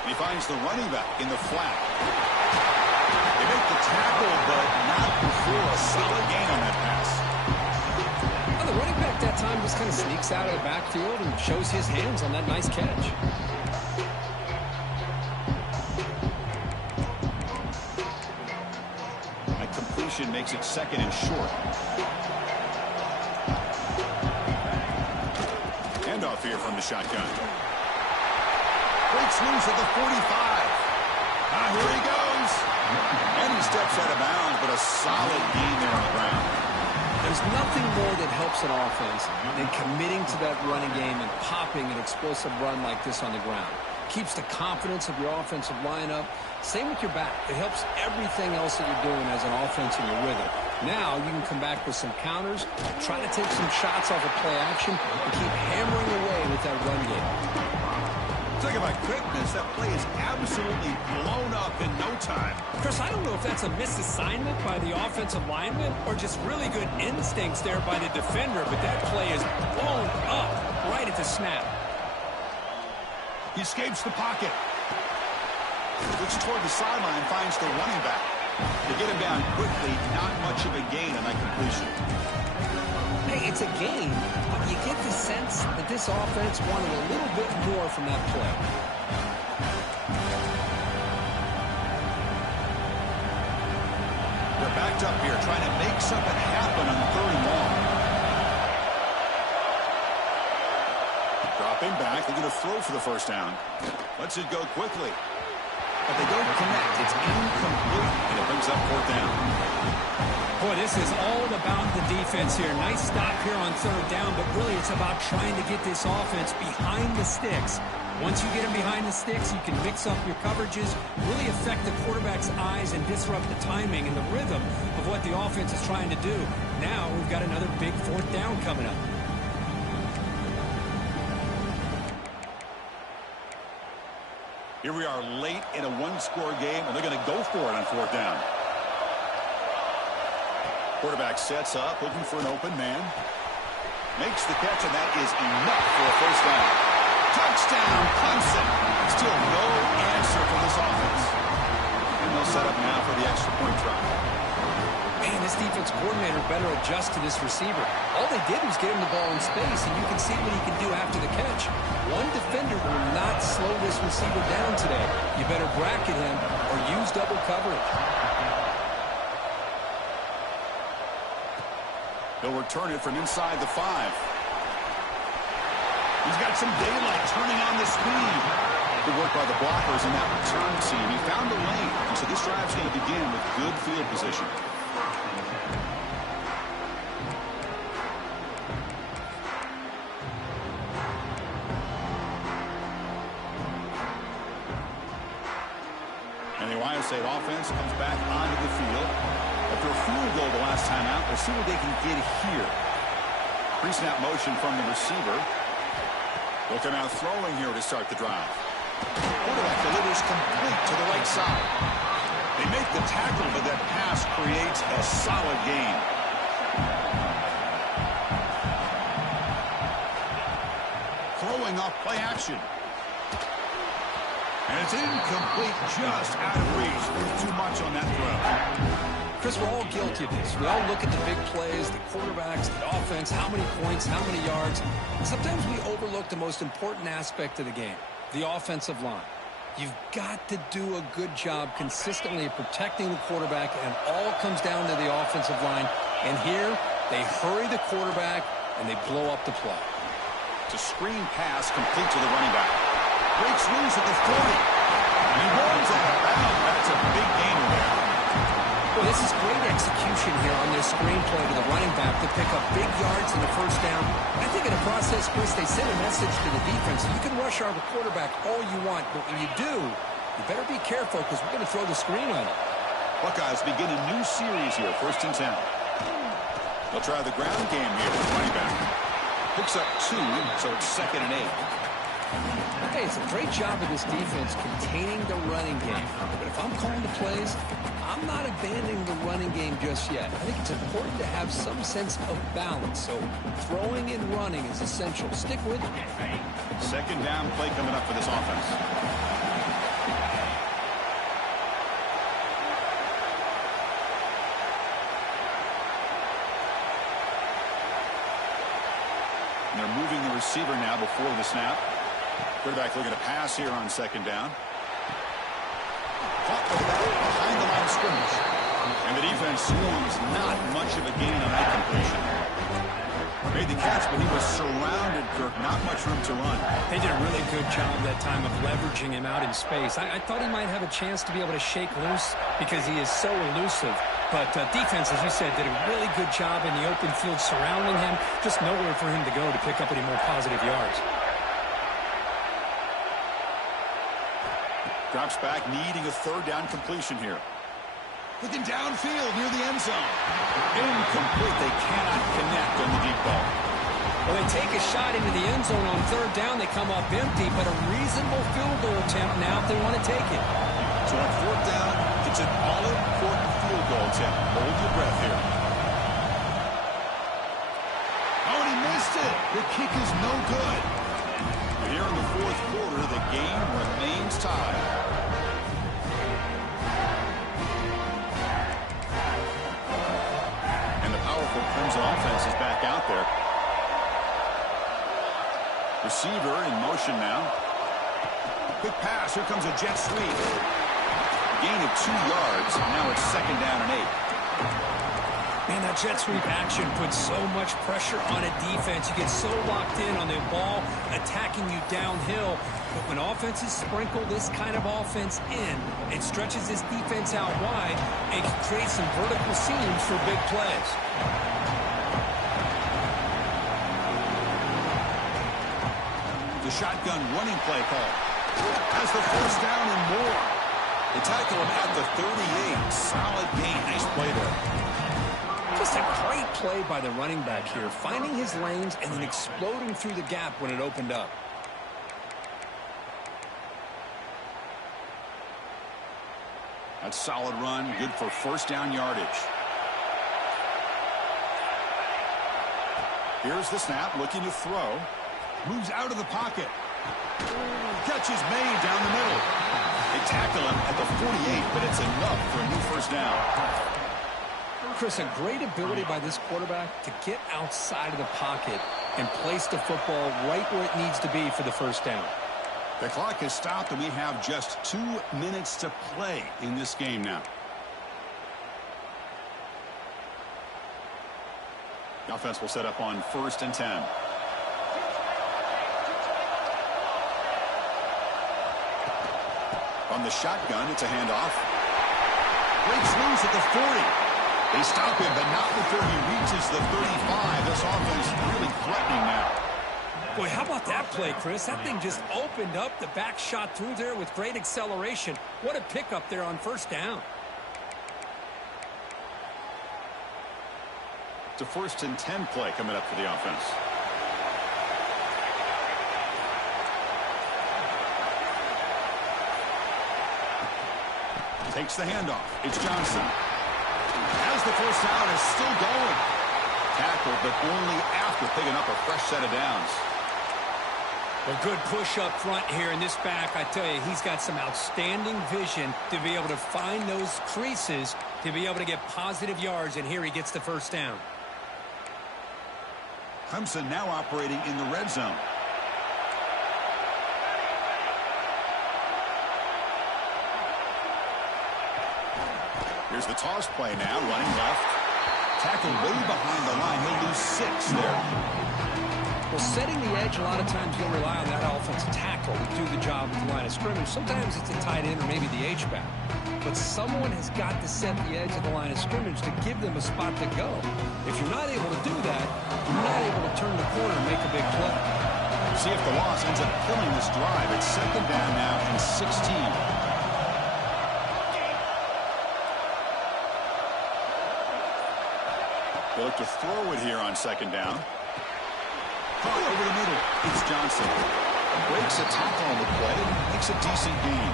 He finds the running back in the flat. They make the tackle, but not before a solid gain on that pass. Well, the running back that time just kind of sneaks out of the backfield and shows his hands on that nice catch. That completion makes it second and short. Handoff here from the shotgun. Breaks loose at the 45. Here he goes. And he steps out of bounds, but a solid gain there on the ground. There's nothing more that helps an offense than committing to that running game and popping an explosive run like this on the ground. Keeps the confidence of your offensive lineup. Same with your back. It helps everything else that you're doing as an offense and you're with it. Now you can come back with some counters, try to take some shots off of play action, and keep hammering away with that run game. Talk about quickness. That play is absolutely blown up in no time. Chris, I don't know if that's a misassignment by the offensive lineman or just really good instincts there by the defender, but that play is blown up right at the snap. He escapes the pocket. Looks toward the sideline, finds the running back. To get him down quickly, not much of a gain on that completion. Hey, it's a gain, but you get the sense that this offense wanted a little bit more from that play. They're backed up here, trying to make something happen on third and long. Dropping back, they're going to throw for the first down. Lets it go quickly. but they don't connect. It's incomplete, and it brings up fourth down. Boy, this is all about the defense here. Nice stop here on third down, but really it's about trying to get this offense behind the sticks. Once you get them behind the sticks, you can mix up your coverages, really affect the quarterback's eyes and disrupt the timing and the rhythm of what the offense is trying to do. Now we've got another big fourth down coming up. Here we are late in a one-score game, and they're going to go for it on fourth down. Quarterback sets up, looking for an open man. Makes the catch, and that is enough for a first down. Touchdown, Clemson. Still no answer for this offense. And they'll set up now for the extra point try. Man, this defense coordinator better adjust to this receiver. All they did was get him the ball in space, and you can see what he can do after the catch. One defender will not slow this receiver down today. You better bracket him or use double coverage. He'll return it from inside the 5. He's got some daylight turning on the speed. Good work by the blockers in that return team. He found a lane, and so this drive's going to begin with good field position. And the Ohio State offense comes back onto the field. After a field goal the last time out, we'll see what they can get here. Pre-snap motion from the receiver. They'll come out throwing here to start the drive. Quarterback delivers complete to the right side. They make the tackle, but that pass creates a solid gain. Throwing off play action. And it's incomplete, just out of reach. There's too much on that throw. Chris, we're all guilty of this. We all look at the big plays, the quarterbacks, the offense, how many points, how many yards. And sometimes we overlook the most important aspect of the game, the offensive line. You've got to do a good job consistently of protecting the quarterback, and it all comes down to the offensive line. And here, they hurry the quarterback, and they blow up the play. It's a screen pass complete to the running back. Breaks loose at the 40. And he runs out of bounds. That's a big gain there. Well, this is great execution here on this screen play to the running back to pick up big yards in the first down. I think in the process, Chris, they send a message to the defense. You can rush our quarterback all you want, but when you do, you better be careful because we're going to throw the screen on it. Buckeyes begin a new series here, 1st and 10. They'll try the ground game here with running back. Picks up 2, so it's 2nd and 8. Hey, it's a great job of this defense containing the running game. But if I'm calling the plays, I'm not abandoning the running game just yet. I think it's important to have some sense of balance. So throwing and running is essential. Stick with it. 2nd down play coming up for this offense. And they're moving the receiver now before the snap. Quarterback looking to pass here on 2nd down. Caught with that behind the line of scrimmage. And the defense swarms. Not much of a gain on that completion. Made the catch, but he was surrounded, Kirk. Not much room to run. They did a really good job that time of leveraging him out in space. I thought he might have a chance to be able to shake loose because he is so elusive. But defense, as you said, did a really good job in the open field surrounding him. Just nowhere for him to go to pick up any more positive yards. Drops back, needing a 3rd down completion here. Looking downfield near the end zone. Incomplete. They cannot connect on the deep ball. Well, they take a shot into the end zone on 3rd down. They come up empty, but a reasonable field goal attempt now if they want to take it. So on 4th down, it's an all-important field goal attempt. Hold your breath here. Oh, and he missed it. The kick is no good. Here in the 4th quarter, the game remains tied. And the powerful Clemson offense is back out there. Receiver in motion now. Quick pass. Here comes a jet sweep. Gain of 2 yards. Now it's 2nd down and 8. Man, that jet sweep action puts so much pressure on a defense. You get so locked in on the ball attacking you downhill. But when offenses sprinkle this kind of offense in, it stretches this defense out wide and can create some vertical seams for big plays. The shotgun running play call. Has the first down and more. They tackle him at the 38. Solid gain. Nice play there. Just a great play by the running back here, finding his lanes and then exploding through the gap when it opened up. That's solid run, good for first down yardage. Here's the snap, looking to throw. Moves out of the pocket. Catch is made down the middle. They tackle him at the 48, but it's enough for a new first down. Chris, a great ability by this quarterback to get outside of the pocket and place the football right where it needs to be for the first down. The clock has stopped, and we have just 2 minutes to play in this game now. The offense will set up on 1st and 10. On the shotgun, it's a handoff. Breaks loose at the 40. They stop him, but not before he reaches the 35. This offense really threatening now. Boy, how about that play, Chris? That thing just opened up. The back shot through there with great acceleration. What a pickup there on first down. It's a 1st and 10 play coming up for the offense. Takes the handoff. It's Johnson. Has the first down, is still going. Tackled, but only after picking up a fresh set of downs. A good push up front here in this back. I tell you, he's got some outstanding vision to be able to find those creases, to be able to get positive yards, and here he gets the first down. Clemson now operating in the red zone. Here's the toss play now, running left. Tackled way behind the line. He'll lose 6 there. Well, setting the edge, a lot of times you'll rely on that offensive tackle to do the job at the line of scrimmage. Sometimes it's a tight end or maybe the H-back. But someone has got to set the edge of the line of scrimmage to give them a spot to go. If you're not able to do that, you're not able to turn the corner and make a big play. See if the loss ends up killing this drive. It's 2nd down now and 16. They look to throw it here on 2nd down. Caught over the middle. It's Johnson. Breaks a tackle on the play. Makes a decent gain.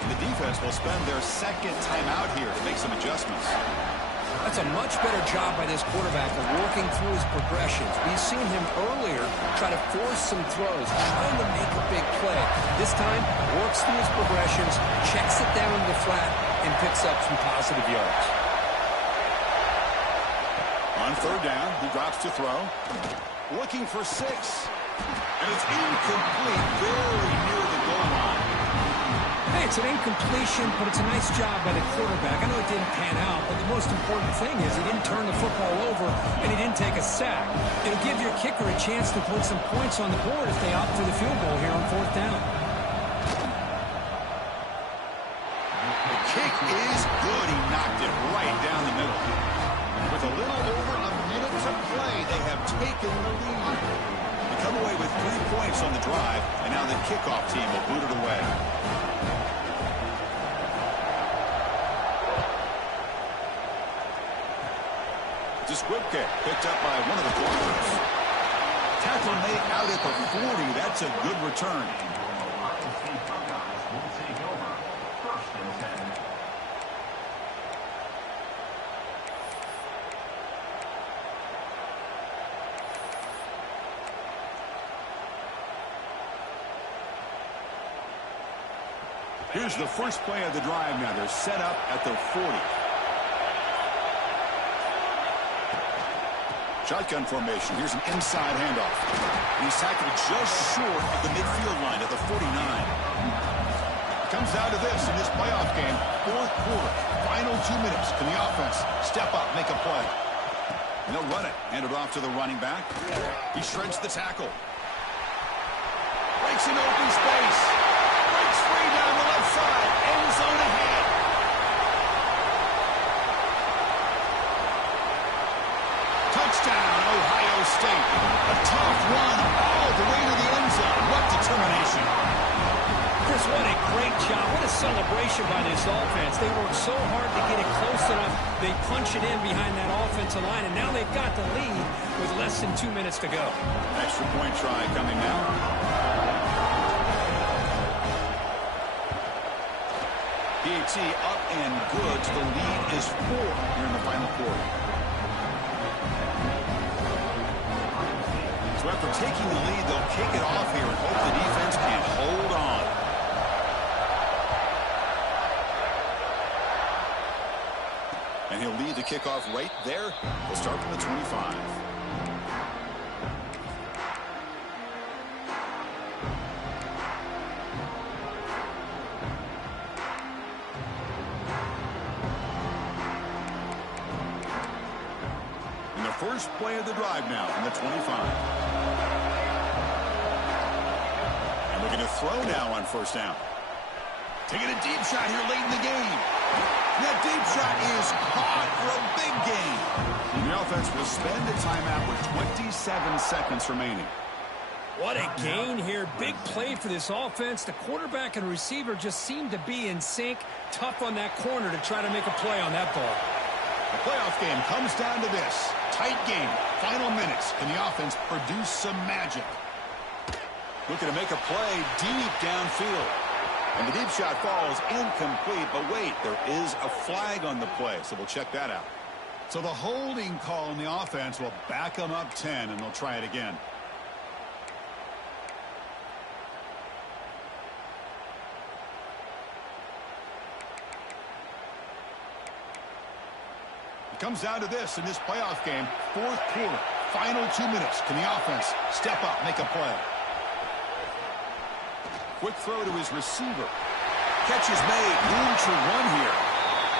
And the defense will spend their 2nd timeout here to make some adjustments. That's a much better job by this quarterback of working through his progressions. We've seen him earlier try to force some throws, trying to make a big play. This time, works through his progressions, checks it down to the flat, and picks up some positive yards. On 3rd down, he drops to throw. Looking for 6. And it's incomplete, very near the goal line. Hey, it's an incompletion, but it's a nice job by the quarterback. I know it didn't pan out, but the most important thing is he didn't turn the football over and he didn't take a sack. It'll give your kicker a chance to put some points on the board if they opt for the field goal here on 4th down. The kick is good. He knocked it right down the middle. With a little over a minute to play, they have taken the lead. They come away with 3 points on the drive, and now the kickoff team will boot it away. It's a squib kick picked up by one of the blockers. Tackle made out at the 40. That's a good return. Here's the first play of the drive now. They're set up at the 40. Shotgun formation. Here's an inside handoff. And he's tackled just short of the midfield line at the 49. Comes down to this in this playoff game. Fourth quarter, final 2 minutes. Can the offense step up, make a play? And they'll run it. Hand it off to the running back. He shreds the tackle. Breaks in open space. Breaks free down the left side. End zone ahead. Touchdown, Ohio State. A tough run all the way to the end zone. What determination. Chris, what a great job. What a celebration by this offense. They worked so hard to get it close enough. They punch it in behind that offensive line, and now they've got the lead with less than 2 minutes to go. Extra point try coming now. PAT up and good. The lead is 4 here in the final quarter. So after taking the lead, they'll kick it off here and hope the defense can hold on. And he'll lead the kickoff right there. We'll start from the 25. And the first play of the drive now from the 25. And looking to throw now on first down. Taking a deep shot here late in the game. That deep shot is caught for a big gain. The offense will spend a timeout with 27 seconds remaining. What a gain here. Big play for this offense. The quarterback and receiver just seem to be in sync. Tough on that corner to try to make a play on that ball. The playoff game comes down to this. Tight game. Final minutes. Can the offense produce some magic? Looking to make a play deep downfield. And the deep shot falls incomplete, but wait, there is a flag on the play, so we'll check that out. So the holding call in the offense will back them up 10, and they'll try it again. It comes down to this in this playoff game, fourth quarter, final 2 minutes. Can the offense step up, make a play? Quick throw to his receiver. Catch is made. Room to run here.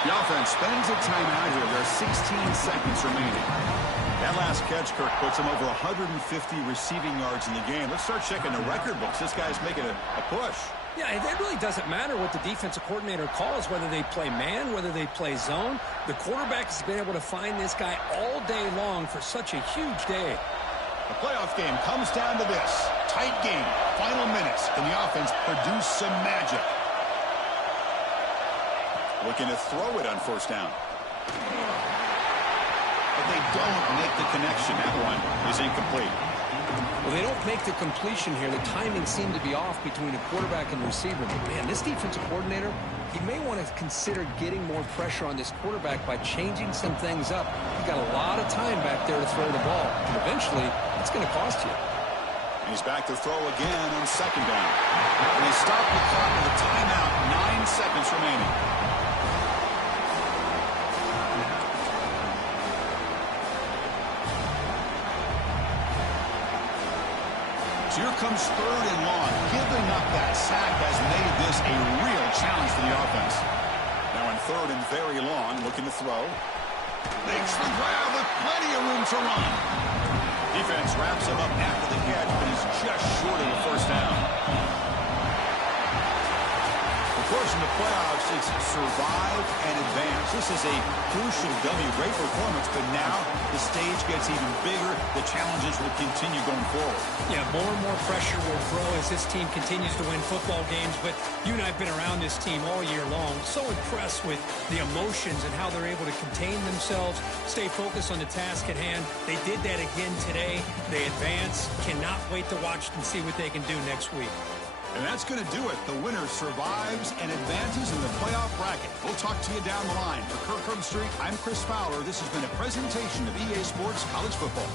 The offense spends a timeout here. There are 16 seconds remaining. That last catch, Kirk, puts him over 150 receiving yards in the game. Let's start checking the record books. This guy's making a push. Yeah, it really doesn't matter what the defensive coordinator calls, whether they play man, whether they play zone. The quarterback has been able to find this guy all day long for such a huge day. The playoff game comes down to this. Tight game. Final minutes. Can the offense produce some magic? Looking to throw it on first down. But they don't make the connection. That one is incomplete. Well, they don't make the completion here. The timing seemed to be off between a quarterback and receiver. But, man, this defensive coordinator, he may want to consider getting more pressure on this quarterback by changing some things up. He's got a lot of time back there to throw the ball. And eventually, it's going to cost you. And he's back to throw again on second down. And they stop the clock with a timeout. 9 seconds remaining. Here comes third and long. Giving up that sack has made this a real challenge for the offense. Now on third and very long, looking to throw. Makes the grab with plenty of room to run. Defense wraps him up after the catch, but he's just short of the first down. Of course, in the playoffs, it's survive and advance. This is a crucial W. Great performance, but now the stage gets even bigger. The challenges will continue going forward. Yeah, more and more pressure will grow as this team continues to win football games, but you and I have been around this team all year long. So impressed with the emotions and how they're able to contain themselves, stay focused on the task at hand. They did that again today. They advance. Cannot wait to watch and see what they can do next week. And that's going to do it. The winner survives and advances in the playoff bracket. We'll talk to you down the line. For Kirk Herbstreit, I'm Chris Fowler. This has been a presentation of EA Sports College Football.